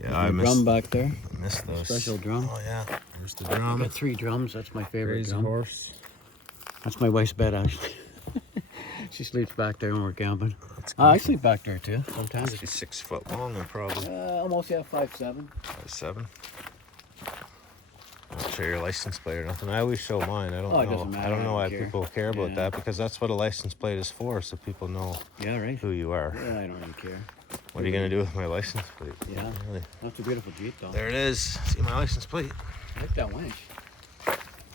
Yeah, There's I a missed, drum back there. missed those. Special drum. Oh yeah, there's the I drum. got 3 drums. That's my favorite Crazy drum. horse. That's my wife's bed, actually. She sleeps back there when we're camping. I sleep back there too. Sometimes She's 6 foot long, and probably almost 5'7". 5'7". Don't show your license plate or nothing. I always show mine. I don't Oh, it know. doesn't matter. I don't know I why don't care. people care about Yeah. that, because that's what a license plate is for, so people know Yeah, right. who you are. Yeah, I don't really care. What are you gonna do with my license plate? Yeah. Really? That's a beautiful Jeep, though. There it is. See my license plate. I like that winch.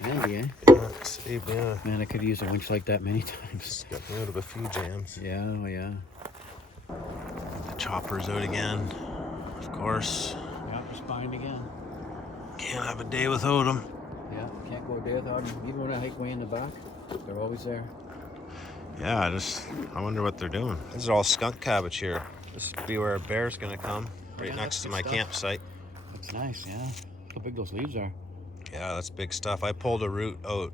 Handy, eh? Yeah, saved me. Man, I could have used a winch like that many times. Just got me out of a few jams. Yeah, oh yeah. The chopper's out again, of course. Yeah, just behind again. Can't have a day without them. Yeah, can't go a day without them. Even when I hike way in the back, they're always there. Yeah, I wonder what they're doing. These are all skunk cabbage here. This would be where a bear's gonna come, right Yeah, next that's to good my stuff. campsite. That's nice, yeah. Look how big those leaves are. Yeah, that's big stuff. I pulled a route out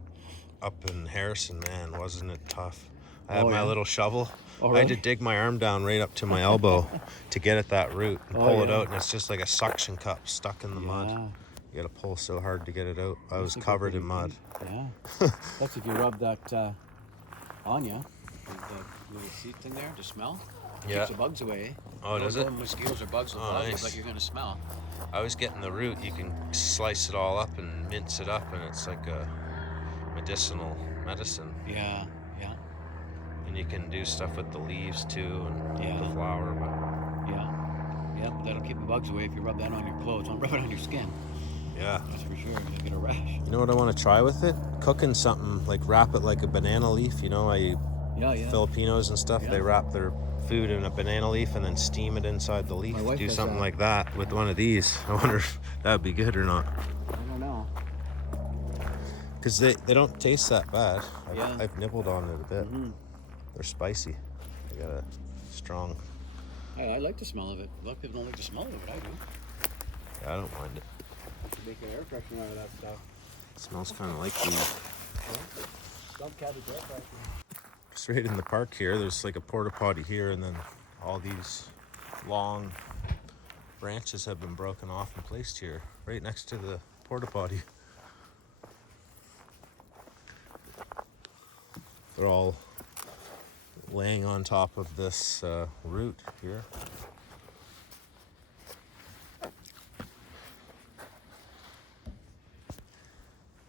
up in Harrison, man, wasn't it tough? I have Oh, my yeah? little shovel. Oh, I had to really? dig my arm down right up to my elbow to get at that root and Oh, pull it yeah. out, and it's just like a suction cup stuck in the mud. Yeah. You gotta pull so hard to get it out. I was Must go covered pretty in mud. deep. Yeah. That's if you rub that on you. The little seat thing there to smell. Yeah. Keeps the bugs away. Oh, does it? No mosquitoes or bugs will Oh, bother you, nice. but you're gonna smell. I was getting the root. You can slice it all up and mince it up, and it's like a medicinal medicine. Yeah. Yeah. And you can do stuff with the leaves too, and Yeah. the flower. But Yeah. Yeah. But that'll keep the bugs away if you rub that on your clothes. Don't rub it on your skin. yeah. That's for sure. You're gonna get a rash. You know what I want to try with it? Cooking something, like wrap it like a banana leaf. You know, Yeah. Yeah. Filipinos and stuff, Yeah. they wrap their food in a banana leaf and then steam it inside the leaf. My wife Do does something that. like that with one of these. I wonder if that would be good or not. I don't know. Because they don't taste that bad. Yeah. I've nibbled on it a bit. Mm-hmm. They're spicy. They got a strong... I like the smell of it. A lot of people don't like the smell of it, but I do. I don't mind it. You can make an air freshener out of that stuff. It smells kind of like weed. Some cabbage air freshener. Just right in the park here, there's like a porta potty here, and then all these long branches have been broken off and placed here, right next to the porta potty. They're all laying on top of this root here.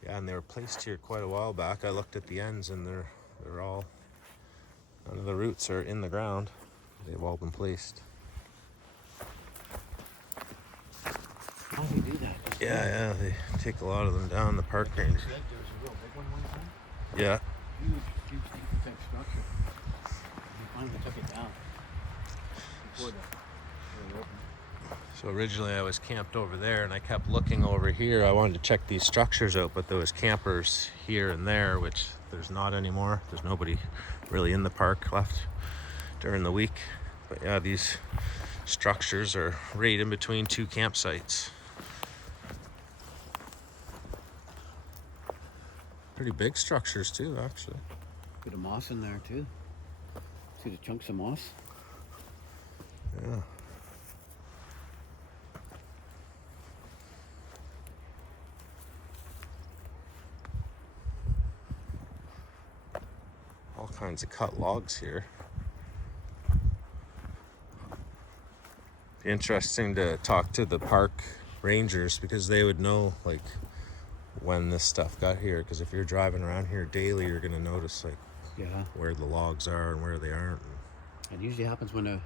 Yeah, and they were placed here quite a while back. I looked at the ends, and they're all, none of the roots are in the ground. They've all been placed. How do you do that? Yeah, they take a lot of them down the park range. There was a real big one time. Yeah. Huge type structure. They finally took it down. Before they opened. So originally I was camped over there, and I kept looking over here. I wanted to check these structures out, but there was campers here and there, which there's not anymore. There's nobody really in the park left during the week. But yeah, these structures are right in between two campsites. Pretty big structures too, actually. Bit of moss in there too. See the chunks of moss? Yeah. All kinds of cut logs here. Interesting to talk to the park rangers, because they would know like when this stuff got here, because if you're driving around here daily, you're going to notice like Yeah. where the logs are and where they aren't. It usually happens when the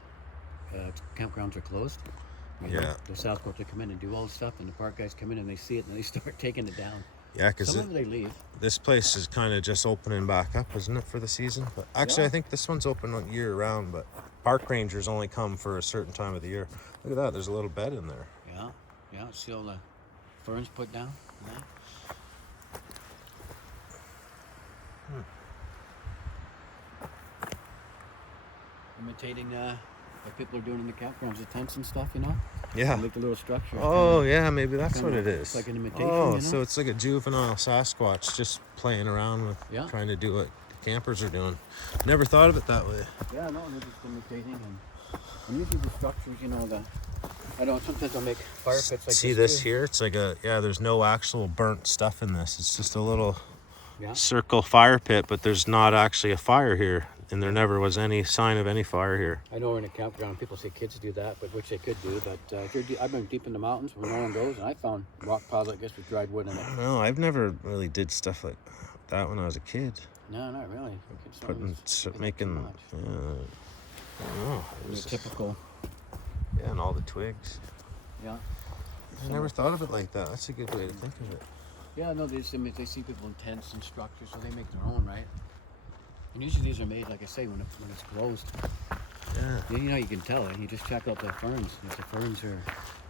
campgrounds are closed. You know, Yeah. the Sasquatch will come in and do all the stuff, and the park guys come in and they see it and they start taking it down. Yeah, because Some of them they leave. this place is kind of just opening back up, isn't it, for the season? But actually, Yeah. I think this one's open year round, but park rangers only come for a certain time of the year. Look at that, there's a little bed in there. Yeah. Yeah. See all the ferns put down? Yeah. Imitating what people are doing in the campgrounds, the tents and stuff, you know? Yeah. Like the little structure. Oh, yeah, maybe that's kinda- what it it's is. like an imitation, Oh, you know? so it's like a juvenile Sasquatch just playing around with Yeah. trying to do what campers are doing. Never thought of it that way. Yeah, no, they're just imitating, and usually the structures, you know, I know sometimes I'll make fire pits like See this this too. here? It's like there's no actual burnt stuff in this. It's just a little Yeah. circle fire pit, but there's not actually a fire here. And there never was any sign of any fire here. I know we're in a campground. People say kids do that, but which they could do. But if you're I've been deep in the mountains where no one goes, and I found rock piles like this with dried wood in it. I don't know. I've never really did stuff like that when I was a kid. No, not really. Kids don't Putting, use- do that too making, much. I don't know. It The was, typical. yeah, and all the twigs. Yeah. I never thought of it like that. That's a good way to think of it. Yeah, no, they they see people in tents and structures, so they make their own, right? And usually these are made, like I say, when it's closed. Yeah. You know, you can tell it. You just check out the ferns. If the ferns or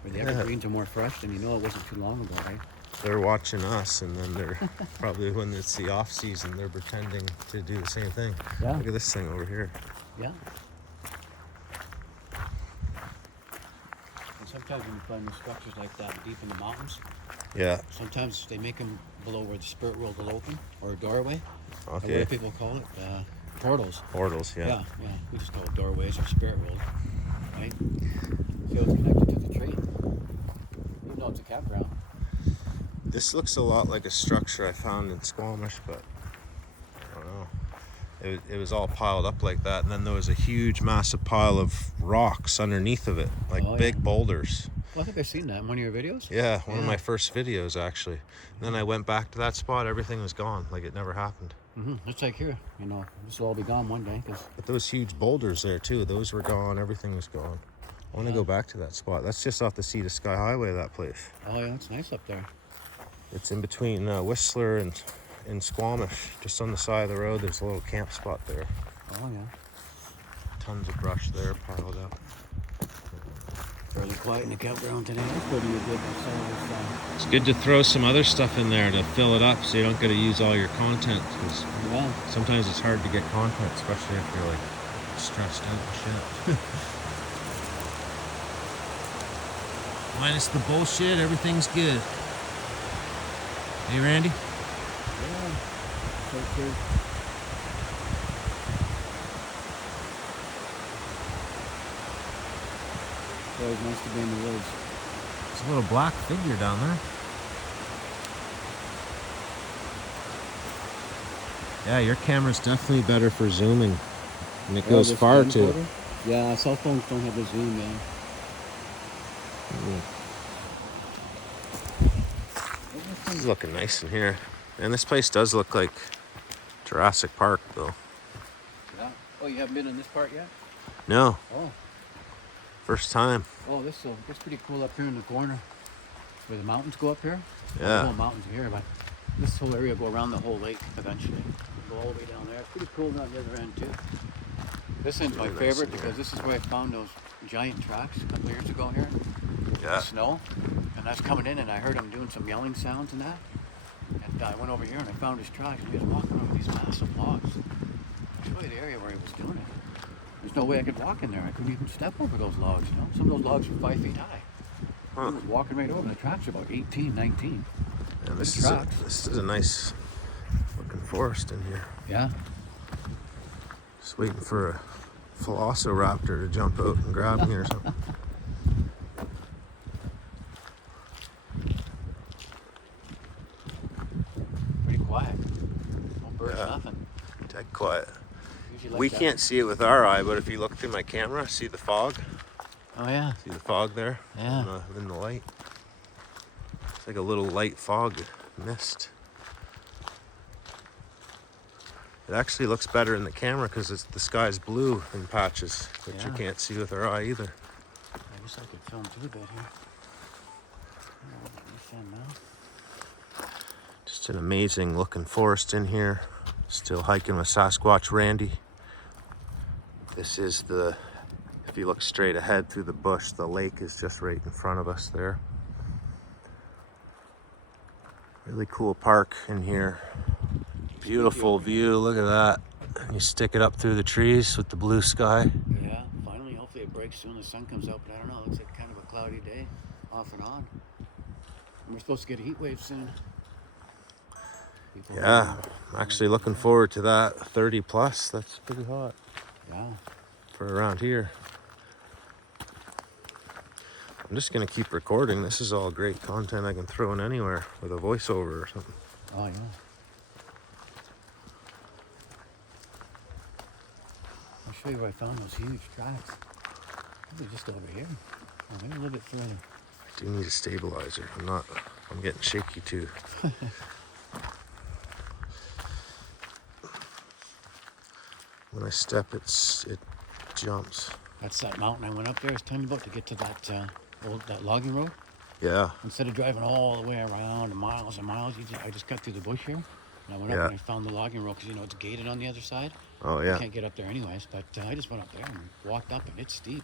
the Yeah. evergreens are more fresh, then you know it wasn't too long ago, right? They're watching us, and then they're probably when it's the off season, they're pretending to do the same thing. Yeah. Look at this thing over here. Yeah. And sometimes when you find the structures like that deep in the mountains, Yeah. sometimes they make them below where the spirit world will open, or a doorway, or Okay. whatever people call it. Portals. Portals, yeah. Yeah. We just call it doorways or spirit world, right? So it's connected to the tree. Even though it's a campground. This looks a lot like a structure I found in Squamish, but I don't know. It was all piled up like that, and then there was a huge, massive pile of rocks underneath of it, like big boulders. Well, I think I've seen that in one of your videos. Yeah, one of my first videos, actually. And then I went back to that spot, everything was gone, like it never happened. It's like here, you know, this will all be gone one day. But those huge boulders there, too, those were gone, everything was gone. I want to go back to that spot. That's just off the Sea to Sky Highway, that place. Oh, yeah, it's nice up there. It's in between Whistler and Squamish, just on the side of the road. There's a little camp spot there. Oh, yeah. Tons of brush there piled up. Fairly quiet in the campground today. That's pretty good. It's good to throw some other stuff in there to fill it up so you don't get to use all your content, because sometimes it's hard to get content, especially if you're like stressed out and shit. Minus the bullshit, everything's good. Hey, Randy? Yeah, so true. It's always nice to be in the woods. There's a little black figure down there. Yeah, your camera's definitely better for zooming. And it goes far too. Yeah, cell phones don't have the zoom, man. This is looking nice in here. And this place does look like Jurassic Park, though. Yeah. Oh, you haven't been in this part yet? No. Oh. First time. Oh, this is pretty cool up here in the corner, where the mountains go up here. Yeah. The whole mountains are here, but this whole area will go around the whole lake eventually. Go all the way down there. It's pretty cool down the other end too. This is my favorite because this is where I found those giant tracks a couple years ago here. Yeah. The snow. And I was coming in and I heard him doing some yelling sounds and that. And I went over here and I found his tracks and he was walking over these massive logs. I'll show you the area where he was doing it. There's no way I could walk in there. I couldn't even step over those logs, you know. Some of those logs were 5 feet high. Huh. He was walking right over and the tracks are about 18, 19. Yeah, this is a nice looking forest in here. Yeah. Just waiting for a velociraptor to jump out and grab me or something. Pretty quiet. No birds, nothing. Dead quiet. Like we that. can't see it with our eye, but if you look through my camera, see the fog? Oh, yeah. See the fog there? Yeah. In the light. It's like a little light fog mist. It actually looks better in the camera because the sky's blue in patches, which you can't see with our eye either. I wish I could film too a bit here. Just an amazing looking forest in here. Still hiking with Sasquatch Randy. This is if you look straight ahead through the bush, the lake is just right in front of us there. Really cool park in here. Beautiful view, look at that. And you stick it up through the trees with the blue sky. Yeah, finally, hopefully it breaks soon, the sun comes out, but I don't know, it looks like kind of a cloudy day, off and on. And we're supposed to get a heat wave soon. Yeah, I'm actually looking forward to that. 30 plus, that's pretty hot. Yeah. For around here. I'm just gonna keep recording. This is all great content I can throw in anywhere with a voiceover or something. Oh, yeah. I'll show you where I found those huge tracks. Probably just over here. Oh, maybe a little bit further. I do need a stabilizer. I'm getting shaky too. When I step, it jumps. That's that mountain I went up there. I was telling you about to get to that logging road. Yeah. Instead of driving all the way around miles and miles, I just cut through the bush here. And I went up and I found the logging road because, you know, it's gated on the other side. Oh, yeah. I can't get up there anyways, but I just went up there and walked up and it's steep.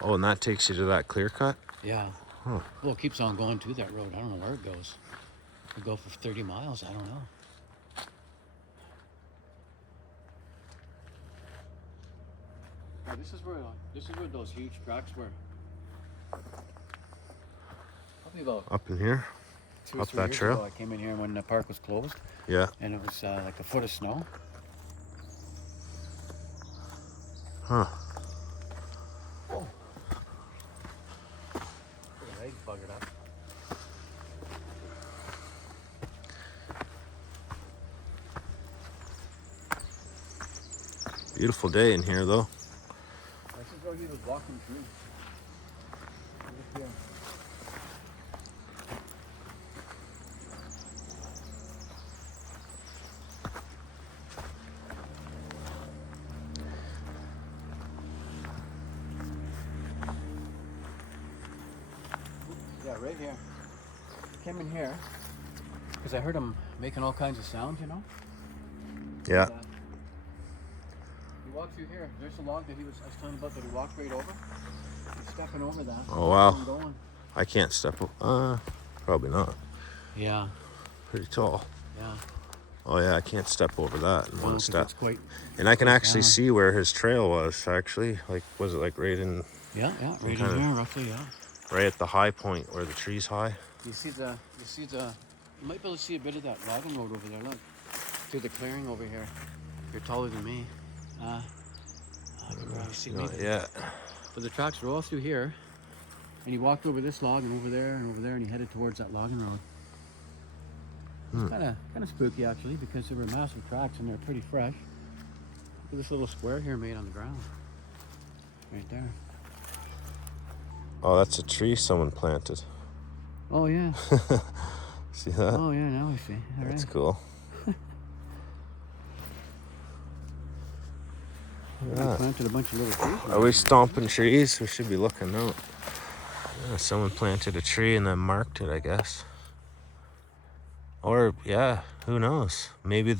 Oh, and that takes you to that clear cut? Yeah. Huh. Well, it keeps on going to that road. I don't know where it goes. It could go for 30 miles. I don't know. Yeah, this is where those huge tracks were. Probably about up in here? 2 or up 3 that years trail? ago, I came in here when the park was closed. Yeah. And it was like a foot of snow. Huh. Oh. The legs buggered up. Beautiful day in here, though. This is where he was walking through. Look here. Yeah, right here. Came in here because I heard him making all kinds of sounds, you know? Yeah. And, he walked through here. There's a log that I was telling you about that he walked right over. He's stepping over that. Oh, wow. Keep on going. I can't step. Probably not. Yeah, Pretty tall. yeah. Oh yeah, I can't step over that in No, one 'cause step. it's quite, And I can actually down. see where his trail was. Actually, like, was it like right yeah, right kinda- in here, roughly, yeah. right at the high point where the tree's high? You might be able to see a bit of that logging road over there, look. Through the clearing over here. You're taller than me. I can barely see me. Not yet. But the tracks were all through here. And he walked over this log and over there and over there and he headed towards that logging road. It's kind of spooky actually because there were massive tracks and they're pretty fresh. Look at this little square here made on the ground. Right there. Oh, that's a tree someone planted. Oh yeah. See that? Oh yeah, now I see. All That's right. cool. They planted a bunch of little trees. Are we stomping trees? We should be looking out. Yeah, someone planted a tree and then marked it, I guess. Or, yeah, who knows? Maybe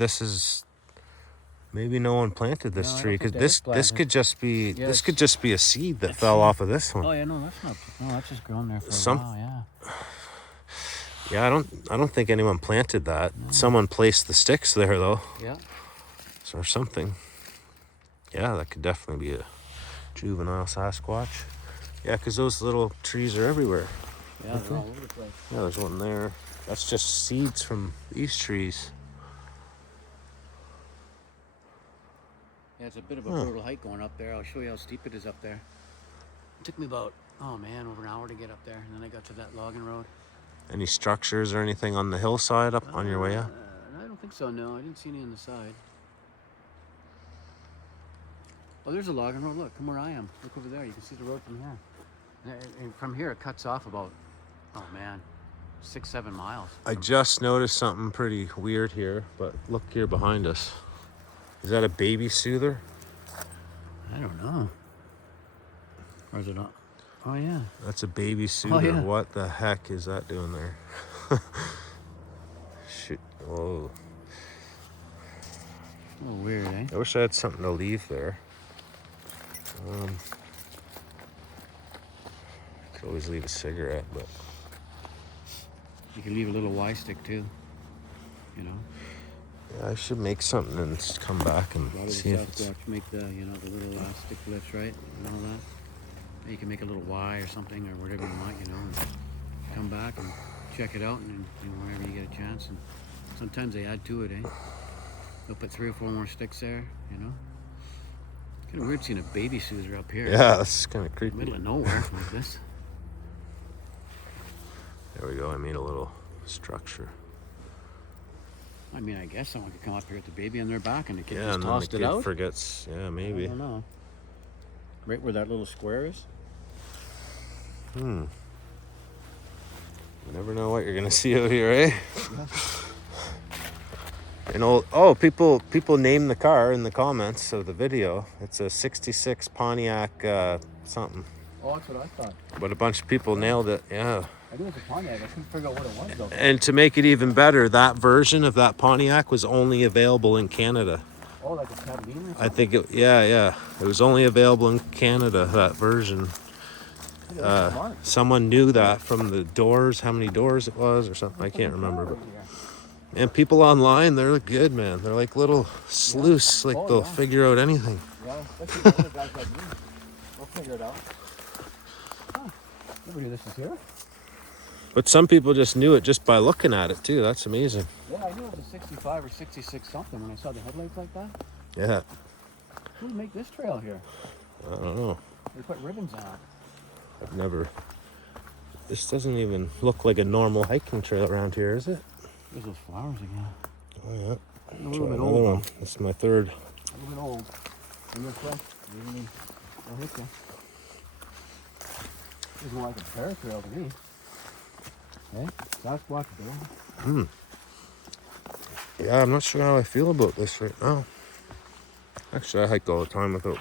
no one planted this No, I tree don't think because that is this could just be Yeah, this it's- could just be a seed that it's fell seed. off of this one. Oh yeah, no, that's not. No, that's just grown there for a Some- while. Yeah. Yeah, I don't think anyone planted that. Someone placed the sticks there though, Yeah. or something. Yeah, that could definitely be a juvenile Sasquatch. Yeah, because those little trees are everywhere. Yeah, they're all over the place. Yeah, there's one there. That's just seeds from these trees. Yeah, it's a bit of a brutal hike going up there. I'll show you how steep it is up there. It took me about, over an hour to get up there. And then I got to that logging road. Any structures or anything on the hillside up on your way up? I don't think so, no. I didn't see any on the side. Oh, there's a logging road. Look, come where I am. Look over there. You can see the road from here. And from here, it cuts off about, 6-7 miles. I just noticed something pretty weird here, but look here behind us. Is that a baby soother? I don't know. Or is it not? Oh, yeah. That's a baby soother. yeah. What the heck is that doing there? Shoot. Whoa. Oh, weird, eh? I wish I had something to leave there. Could always leave a cigarette, but You can leave a little Y stick too. You know? yeah, I should make something and just come back and A lot of see the if it's... Sasquatch make the little stick lifts, right? And all that. You can make a little Y or something or whatever you want, and come back and check it out and whenever you get a chance. And sometimes they add to it, eh? They'll put 3 or 4 more sticks there, Kind of weird seeing a baby soother up here. Yeah, that's kind of In creepy. the middle of nowhere like this. There we go. I made a little structure. I mean, I guess someone could come up here with the baby on their back and the kid Yeah, just and then the tossed it kid out. forgets. Yeah, I maybe. don't know. Right where that little square is. You never know what you're gonna see out here, eh? People name the car in the comments of the video. It's a '66 Pontiac something. Oh, that's what I thought. But a bunch of people nailed it. Yeah. I knew it was a Pontiac. I couldn't figure out what it was though. And to make it even better, that version of that Pontiac was only available in Canada. Oh, like a Catalina or something? I think it was only available in Canada, that version. Someone knew that from the doors, how many doors it was or something. I can't remember. But, and people online, they're good, man. They're like little sleuths. Like they'll figure out anything. Yeah, especially the other guys like me. We'll figure it out. Huh. Never knew this was here. But some people just knew it just by looking at it too. That's amazing. Yeah, I knew it was a 65 or 66 something when I saw the headlights like that. Yeah. Who would make this trail here? I don't know. They put ribbons on it. I've never. This doesn't even look like a normal hiking trail around here, is it? There's those flowers again. Oh yeah. A little Try bit another old. one. This is my third. A little bit old. And you're fresh. They'll hit you. This is more like a bear trail to me. Hey, Sasquatch Bear. Yeah, I'm not sure how I feel about this right now. Actually, I hike all the time without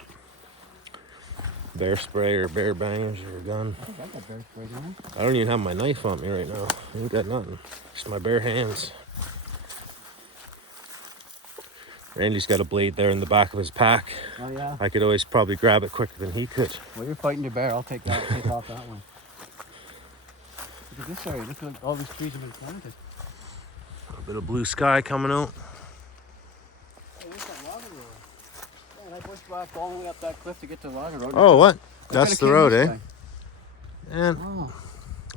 bear spray or bear bangers or a gun. I think I got bear spray down. I don't even have my knife on me right now. I ain't got nothing. Just my bare hands. Randy's got a blade there in the back of his pack. Oh yeah. I could always probably grab it quicker than he could. Well, you're fighting your bear. I'll take that. Take off that one. Look at this area. Look at all these trees have been planted. A bit of blue sky coming out. Hey, there's that logging road. Man, I bushwhacked all the way up that cliff to get to the logging road. Oh, what? I That's kinda the came road, this eh? way. And Oh.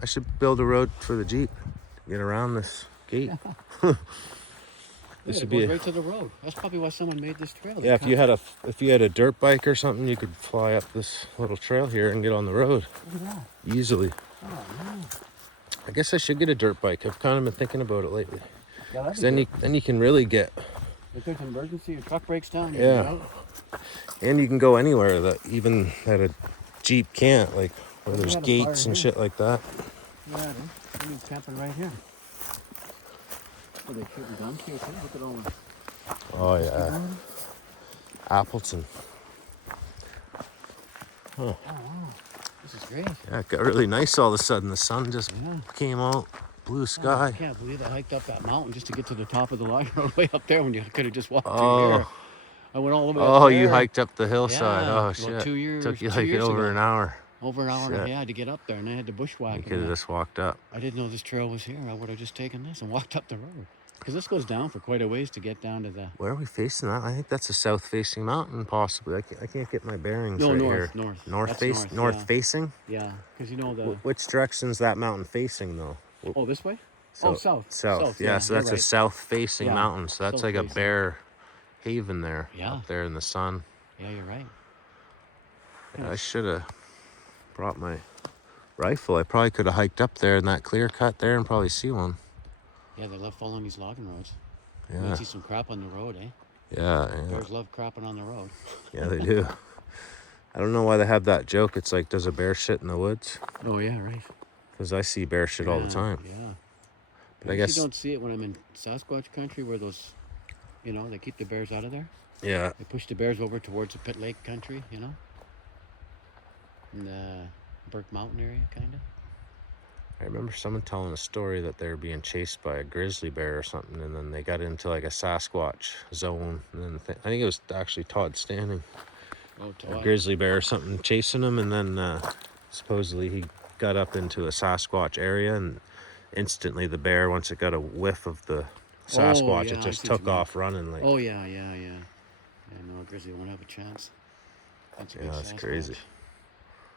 I should build a road for the Jeep to get around this gate. This Yeah, would it be goes right to the road. That's probably why someone made this trail. They yeah. If you cut- had a dirt bike or something, you could fly up this little trail here and get on the road Look at that. easily. Oh, man. I guess I should get a dirt bike. I've kind of been thinking about it lately. Yeah, 'Cause that'd be then you can really get, if there's an emergency, your truck breaks down. Yeah. and you can go anywhere that a Jeep can't, like where We there's had a gates fire and here. shit like that. Yeah, dude. Somebody's camping right here. Oh, they shooting guns here too. Look at all the. Oh yeah, Appleton. Oh, wow. This is great. Yeah, it got really nice all of a sudden. The sun just Yeah. came out, blue Oh, I sky. can't believe I hiked up that mountain just to get to the top of the line road way up there when you could have just walked through here. Oh, I went all the way up oh, there. you hiked up the hillside. Yeah, Oh well, shit! 2 years. Took you 2 like years over ago. an hour. Over an hour and a Shit. half to get up there, and I had to bushwhack. You and could have that. just walked up. I didn't know this trail was here. I would have just taken this and walked up the road. Because this goes down for quite a ways to get down to the. Where are we facing that? I think that's a south-facing mountain, possibly. I can't get my bearings No, right north, here. north. North That's face, north, north yeah. facing. Yeah, because you know the. Which direction's that mountain facing, though? Oh, this way? So- Oh, south. South. Yeah, so you're that's a right. south-facing Yeah, mountain. So that's like a south-facing. bear haven there. Yeah. Up there in the sun. Yeah, you're right. I should have brought my rifle. I probably could have hiked up there in that clear cut there and probably see one. Yeah, they love following these logging roads. You Yeah. might see some crap on the road, eh? Yeah. Bears love crapping on the road. Yeah, they do. I don't know why they have that joke. It's like, does a bear shit in the woods? Oh, yeah, right. Because I see bear shit all the Yeah, time. Yeah. But I I guess, you don't see it when I'm in Sasquatch country where those, you know, they keep the bears out of there. yeah. They push the bears over towards the Pitt Lake country, you know? In the Burke Mountain area, kind of. I remember someone telling a story that they were being chased by a grizzly bear or something, and then they got into like a Sasquatch zone. And then I think it was actually Todd Standing, Oh, a Todd. grizzly bear or something chasing him, and then supposedly he got up into a Sasquatch area, and instantly the bear, once it got a whiff of the Sasquatch, yeah, it I just see what took you mean. off running. Like, Oh, yeah. Yeah, no, a grizzly won't have a chance. That's a yeah, good that's Sasquatch. crazy.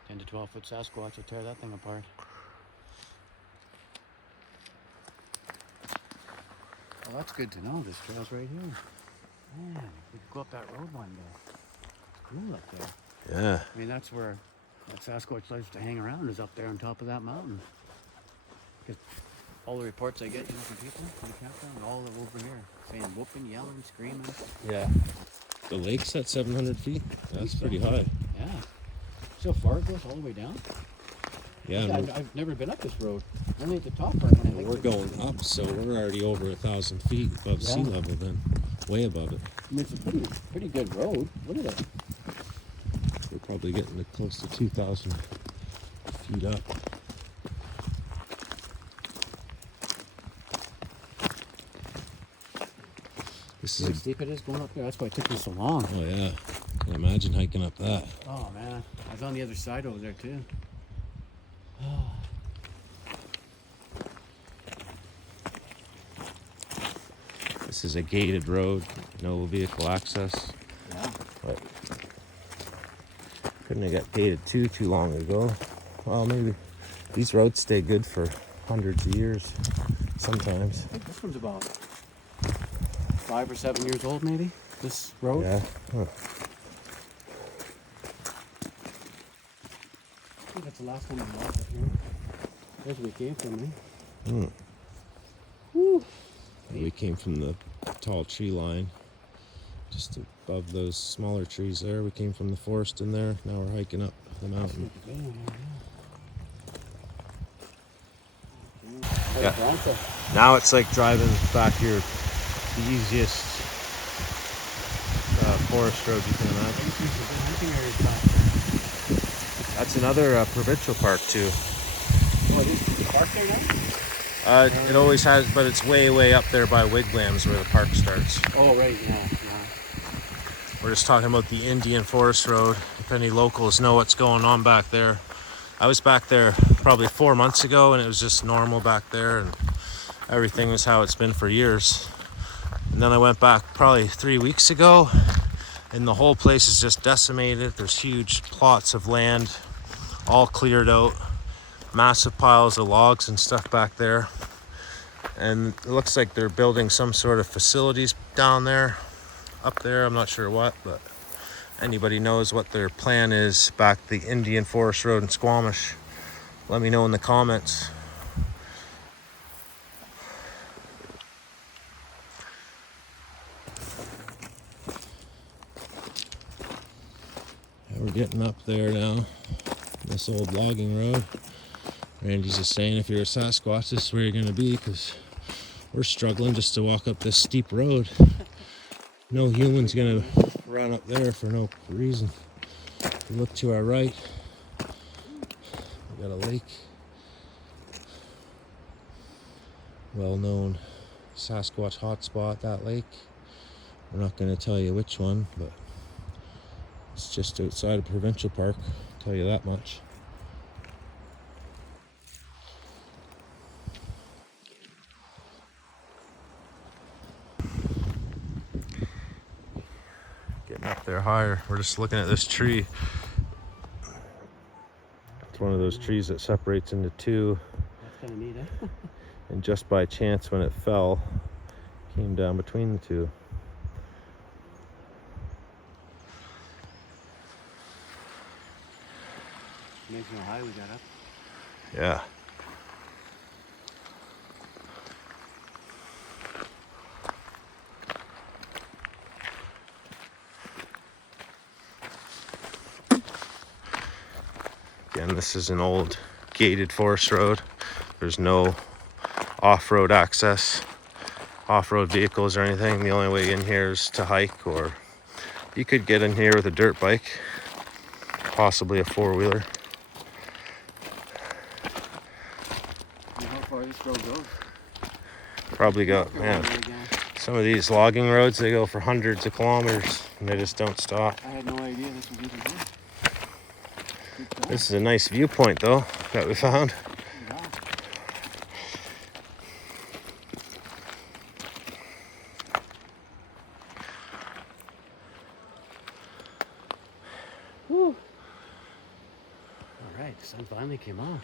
10 to 12 foot Sasquatch will tear that thing apart. Well, that's good to know. This trail's right here. Man, we could go up that road one day. It's cool up there. Yeah. I mean, that's where that Sasquatch likes to hang around, is up there on top of that mountain. Because all the reports I get, from people from the campground, all are over here, saying whooping, yelling, screaming. Yeah. The lake's at 700 feet. That's pretty high. Yeah. So far it goes all the way down? Yeah, and I've never been up this road. Only at the top part. When I we're going up, so we're already over 1,000 feet above sea Yeah. level then. Way above it. I mean, it's a pretty good road. Look at it. We're probably getting to close to 2,000 feet up. This See is how steep it is going up there? That's why it took me so long. oh yeah. Can imagine hiking up that. Oh, man. I was on the other side over there, too. This is a gated road, no vehicle access. Yeah. But couldn't have got gated too long ago. Well, maybe these roads stay good for hundreds of years sometimes. I think this one's about 5 or 7 years old, maybe. This road. Yeah. Huh. the last time we walked up here. There's where we came from, eh? Hmm. Woo. We came from the tall tree line, just above those smaller trees there. We came from the forest in there. Now we're hiking up the mountain. Yeah. Now it's like driving back here, the easiest forest road you can imagine. That's another provincial park too. Oh, it is the park there now? It always has, but it's way up there by Wigwam's where the park starts. Oh, right, yeah. We're just talking about the Indian Forest Road. If any locals know what's going on back there. I was back there probably 4 months ago and it was just normal back there and everything was how it's been for years. And then I went back probably 3 weeks ago and the whole place is just decimated. There's huge plots of land all cleared out, massive piles of logs and stuff back there. And it looks like they're building some sort of facilities down there, up there. I'm not sure what, but anybody knows what their plan is back the Indian Forest Road in Squamish, let me know in the comments. We're getting up there now, this old logging road. Randy's just saying if you're a Sasquatch, this is where you're going to be, because we're struggling just to walk up this steep road. No human's going to run up there for no reason. If you look to our right, we got a lake. Well-known Sasquatch hotspot, that lake. We're not going to tell you which one, but it's just outside of Provincial Park, I'll tell you that much. Getting up there higher. We're just looking at this tree. It's one of those trees that separates into two. That's kind of neat, eh? And just by chance when it fell, came down between the two. Amazing how high we got up. Yeah. Again, this is an old gated forest road. There's no off-road access, off-road vehicles or anything. The only way in here is to hike, or you could get in here with a dirt bike, possibly a four-wheeler. You know how far this road goes? Probably got, man, some of these logging roads, they go for hundreds of kilometers and they just don't stop. I had no idea this was even here. This is a nice viewpoint though that we found. Yeah. Woo. All right, the sun finally came out.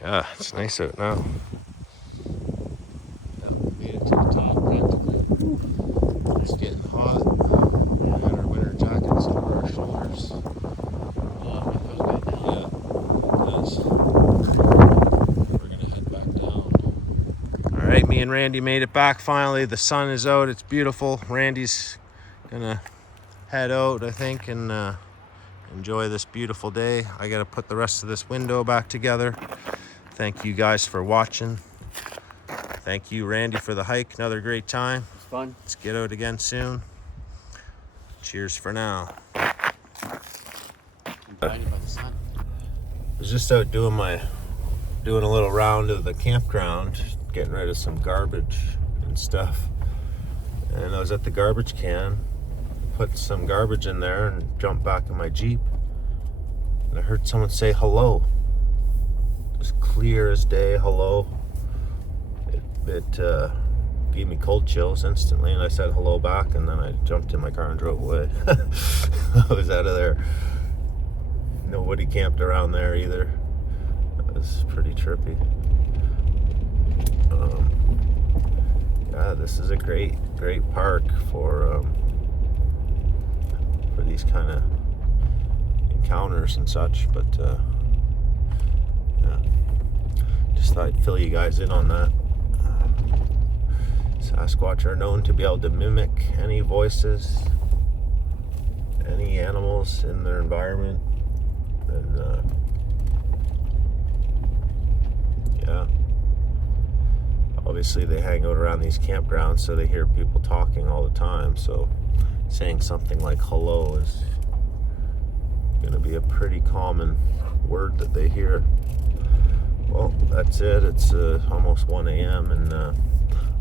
Yeah, it's nice out now. Made it to the top practically. It's getting hot. We got our winter jackets over our shoulders. Oh, it feels good now. Yeah, it does. We're gonna head back down. All right, me and Randy made it back finally. The sun is out. It's beautiful. Randy's gonna head out, I think, and enjoy this beautiful day. I gotta put the rest of this window back together. Thank you guys for watching. Thank you, Randy, for the hike. Another great time. It's fun. Let's get out again soon. Cheers for now. I'm blinded by the sun. I was just out doing a little round of the campground, getting rid of some garbage and stuff. And I was at the garbage can, put some garbage in there and jumped back in my Jeep. And I heard someone say hello. Just clear as day, hello. It gave me cold chills instantly, and I said hello back, and then I jumped in my car and drove away. I was out of there. Nobody camped around there either. That was pretty trippy. Yeah, this is a great park for these kind of encounters and such, but just thought I'd fill you guys in on that. Sasquatch are known to be able to mimic any voices, any animals in their environment, and yeah, obviously they hang out around these campgrounds, so they hear people talking all the time, so saying something like hello is going to be a pretty common word that they hear. Well, that's it. It's almost 1 a.m. and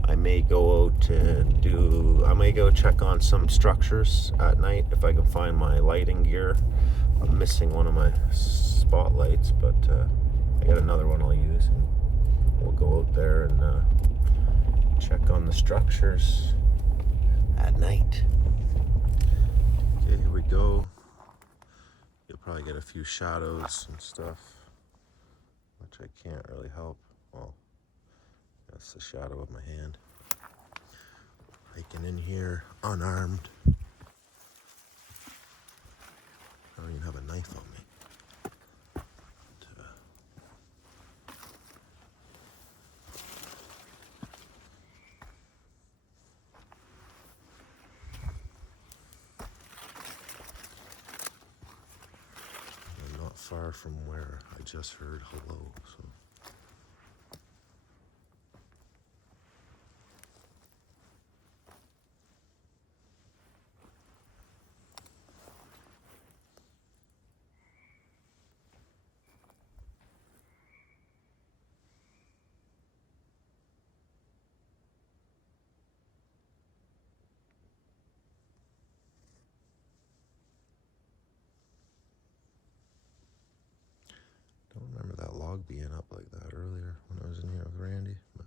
I may go out and I may go check on some structures at night if I can find my lighting gear. I'm missing one of my spotlights, but I got another one I'll use, and we'll go out there and check on the structures at night. Okay, here we go. You'll probably get a few shadows and stuff, which I can't really help. Well, that's the shadow of my hand. Hiking in here, unarmed. I don't even have a knife on me. I'm not far from where I just heard hello, so. Don't remember that log being up like that earlier when I was in here with Randy. But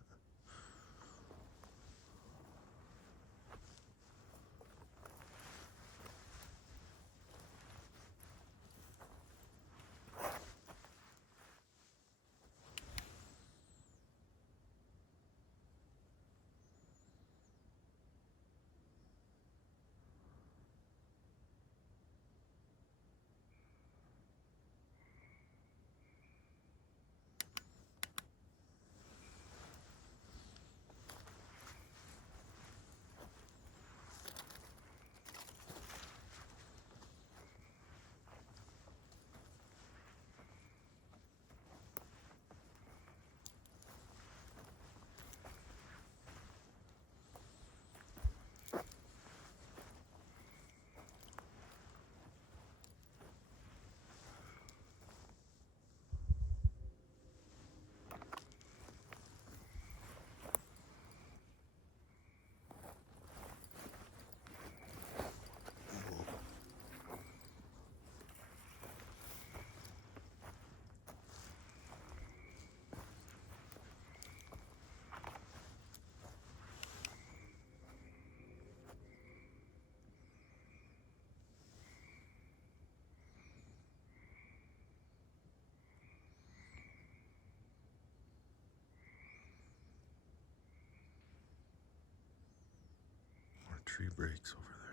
more tree breaks over there.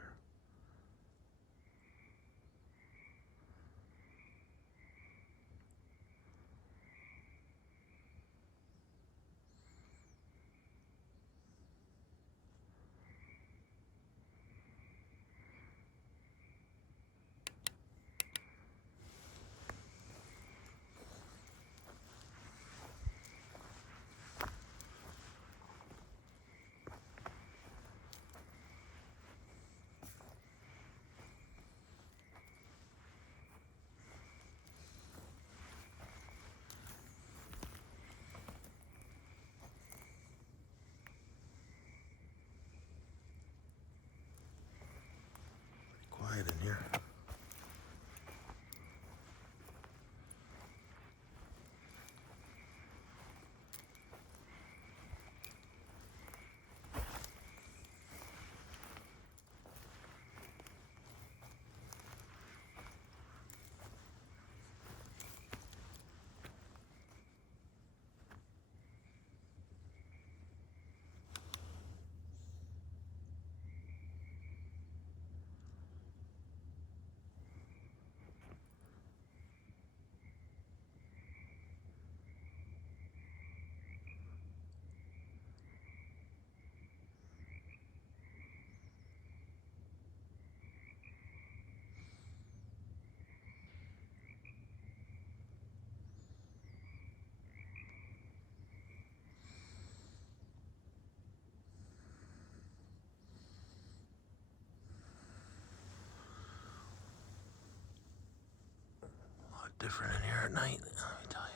different in here at night, let me tell you.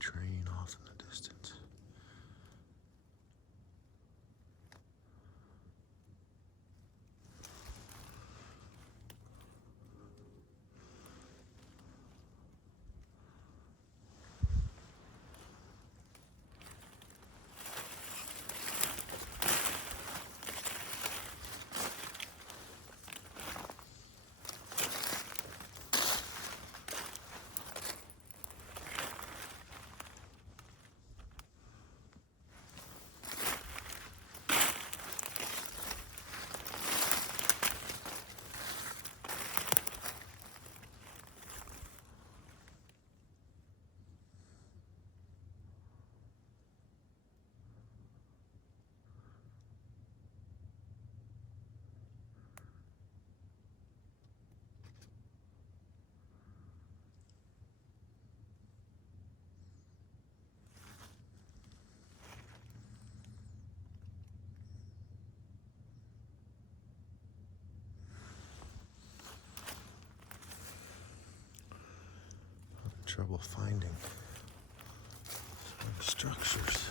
Train off in the distance. Trouble finding some structures.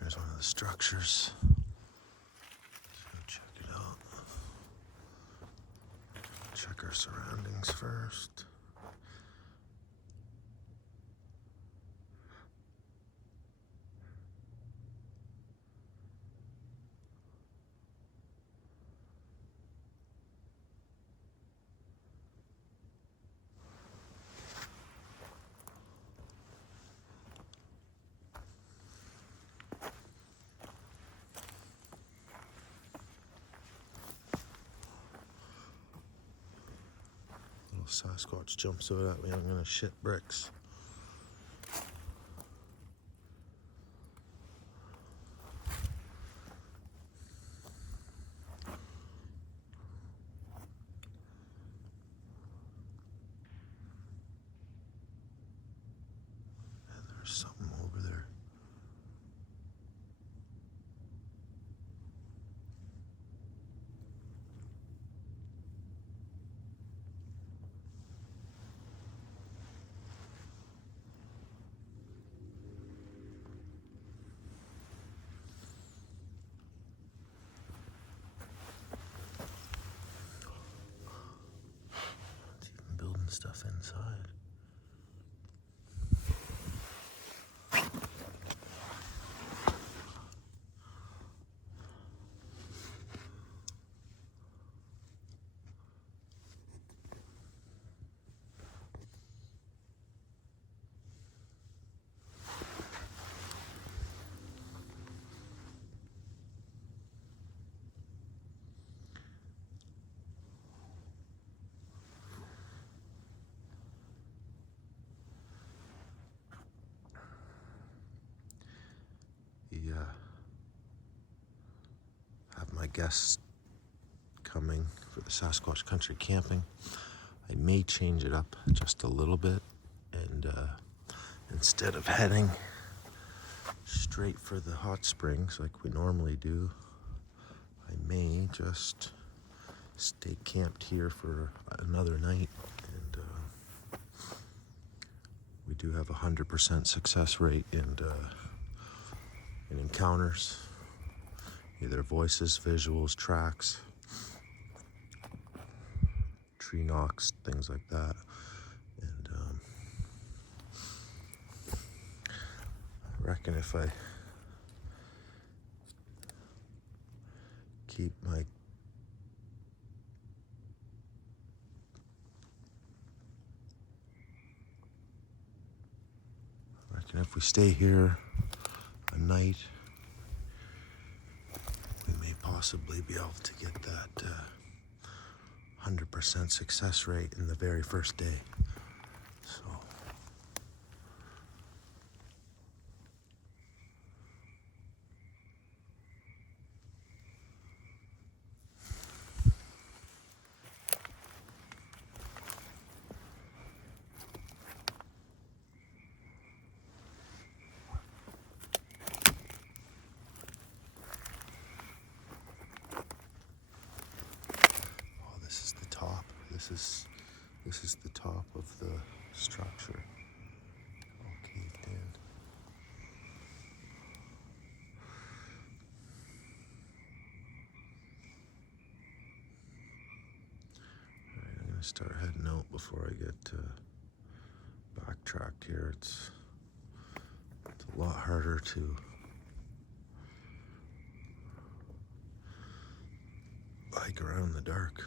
There's one of the structures. So check it out. Check our surroundings first. Sasquatch jumps over that way, I'm gonna shit bricks. And there's something over there. guests coming for the Sasquatch Country Camping. I may change it up just a little bit, and instead of heading straight for the hot springs like we normally do, I may just stay camped here for another night. And we do have 100% success rate in encounters, either voices, visuals, tracks, tree knocks, things like that. And I reckon if I keep my if we stay here a night, we may possibly be able to get that 100% success rate in the very first day. So this is the top of the structure, all caved in. Alright, I'm gonna start heading out before I get backtracked here. It's a lot harder to bike around in the dark.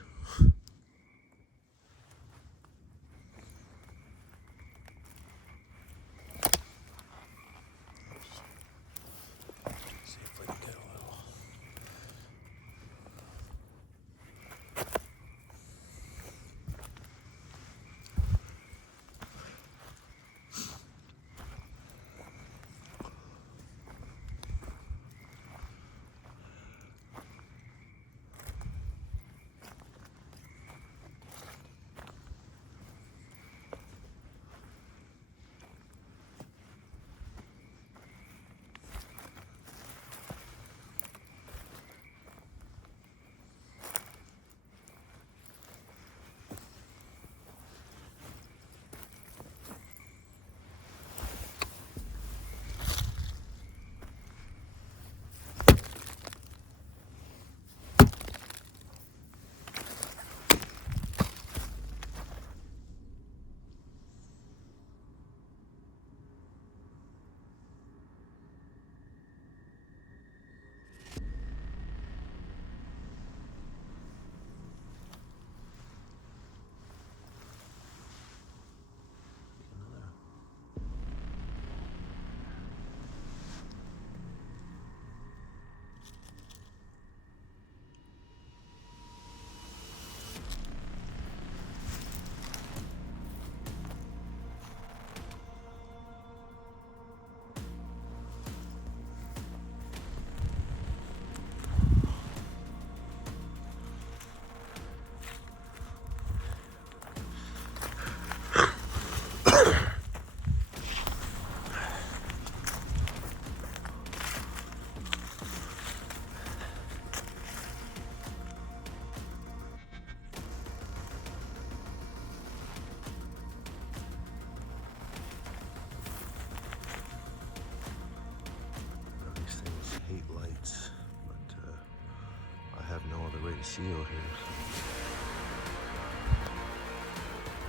Seal here.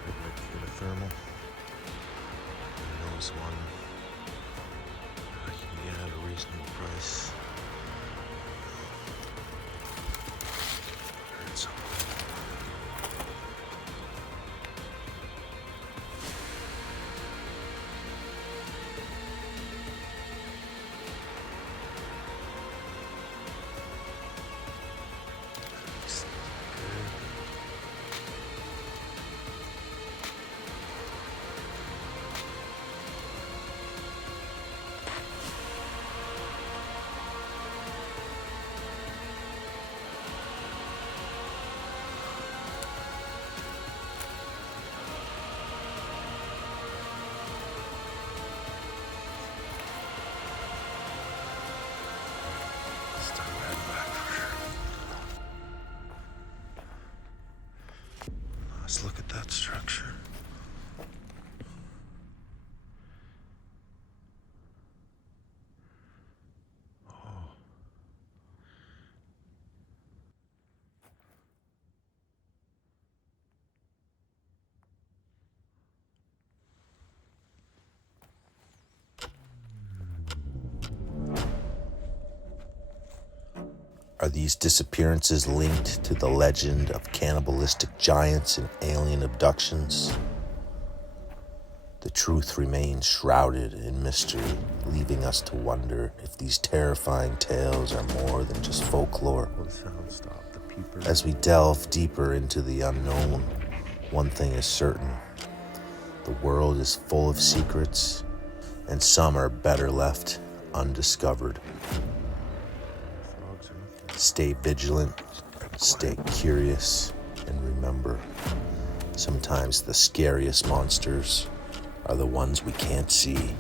I'd like to get a thermal. And there's one I can get at a reasonable price. Heard something. Just look at that structure. Are these disappearances linked to the legend of cannibalistic giants and alien abductions? The truth remains shrouded in mystery, leaving us to wonder if these terrifying tales are more than just folklore. As we delve deeper into the unknown, one thing is certain. The world is full of secrets, and some are better left undiscovered. Stay vigilant, stay curious, and remember, sometimes the scariest monsters are the ones we can't see.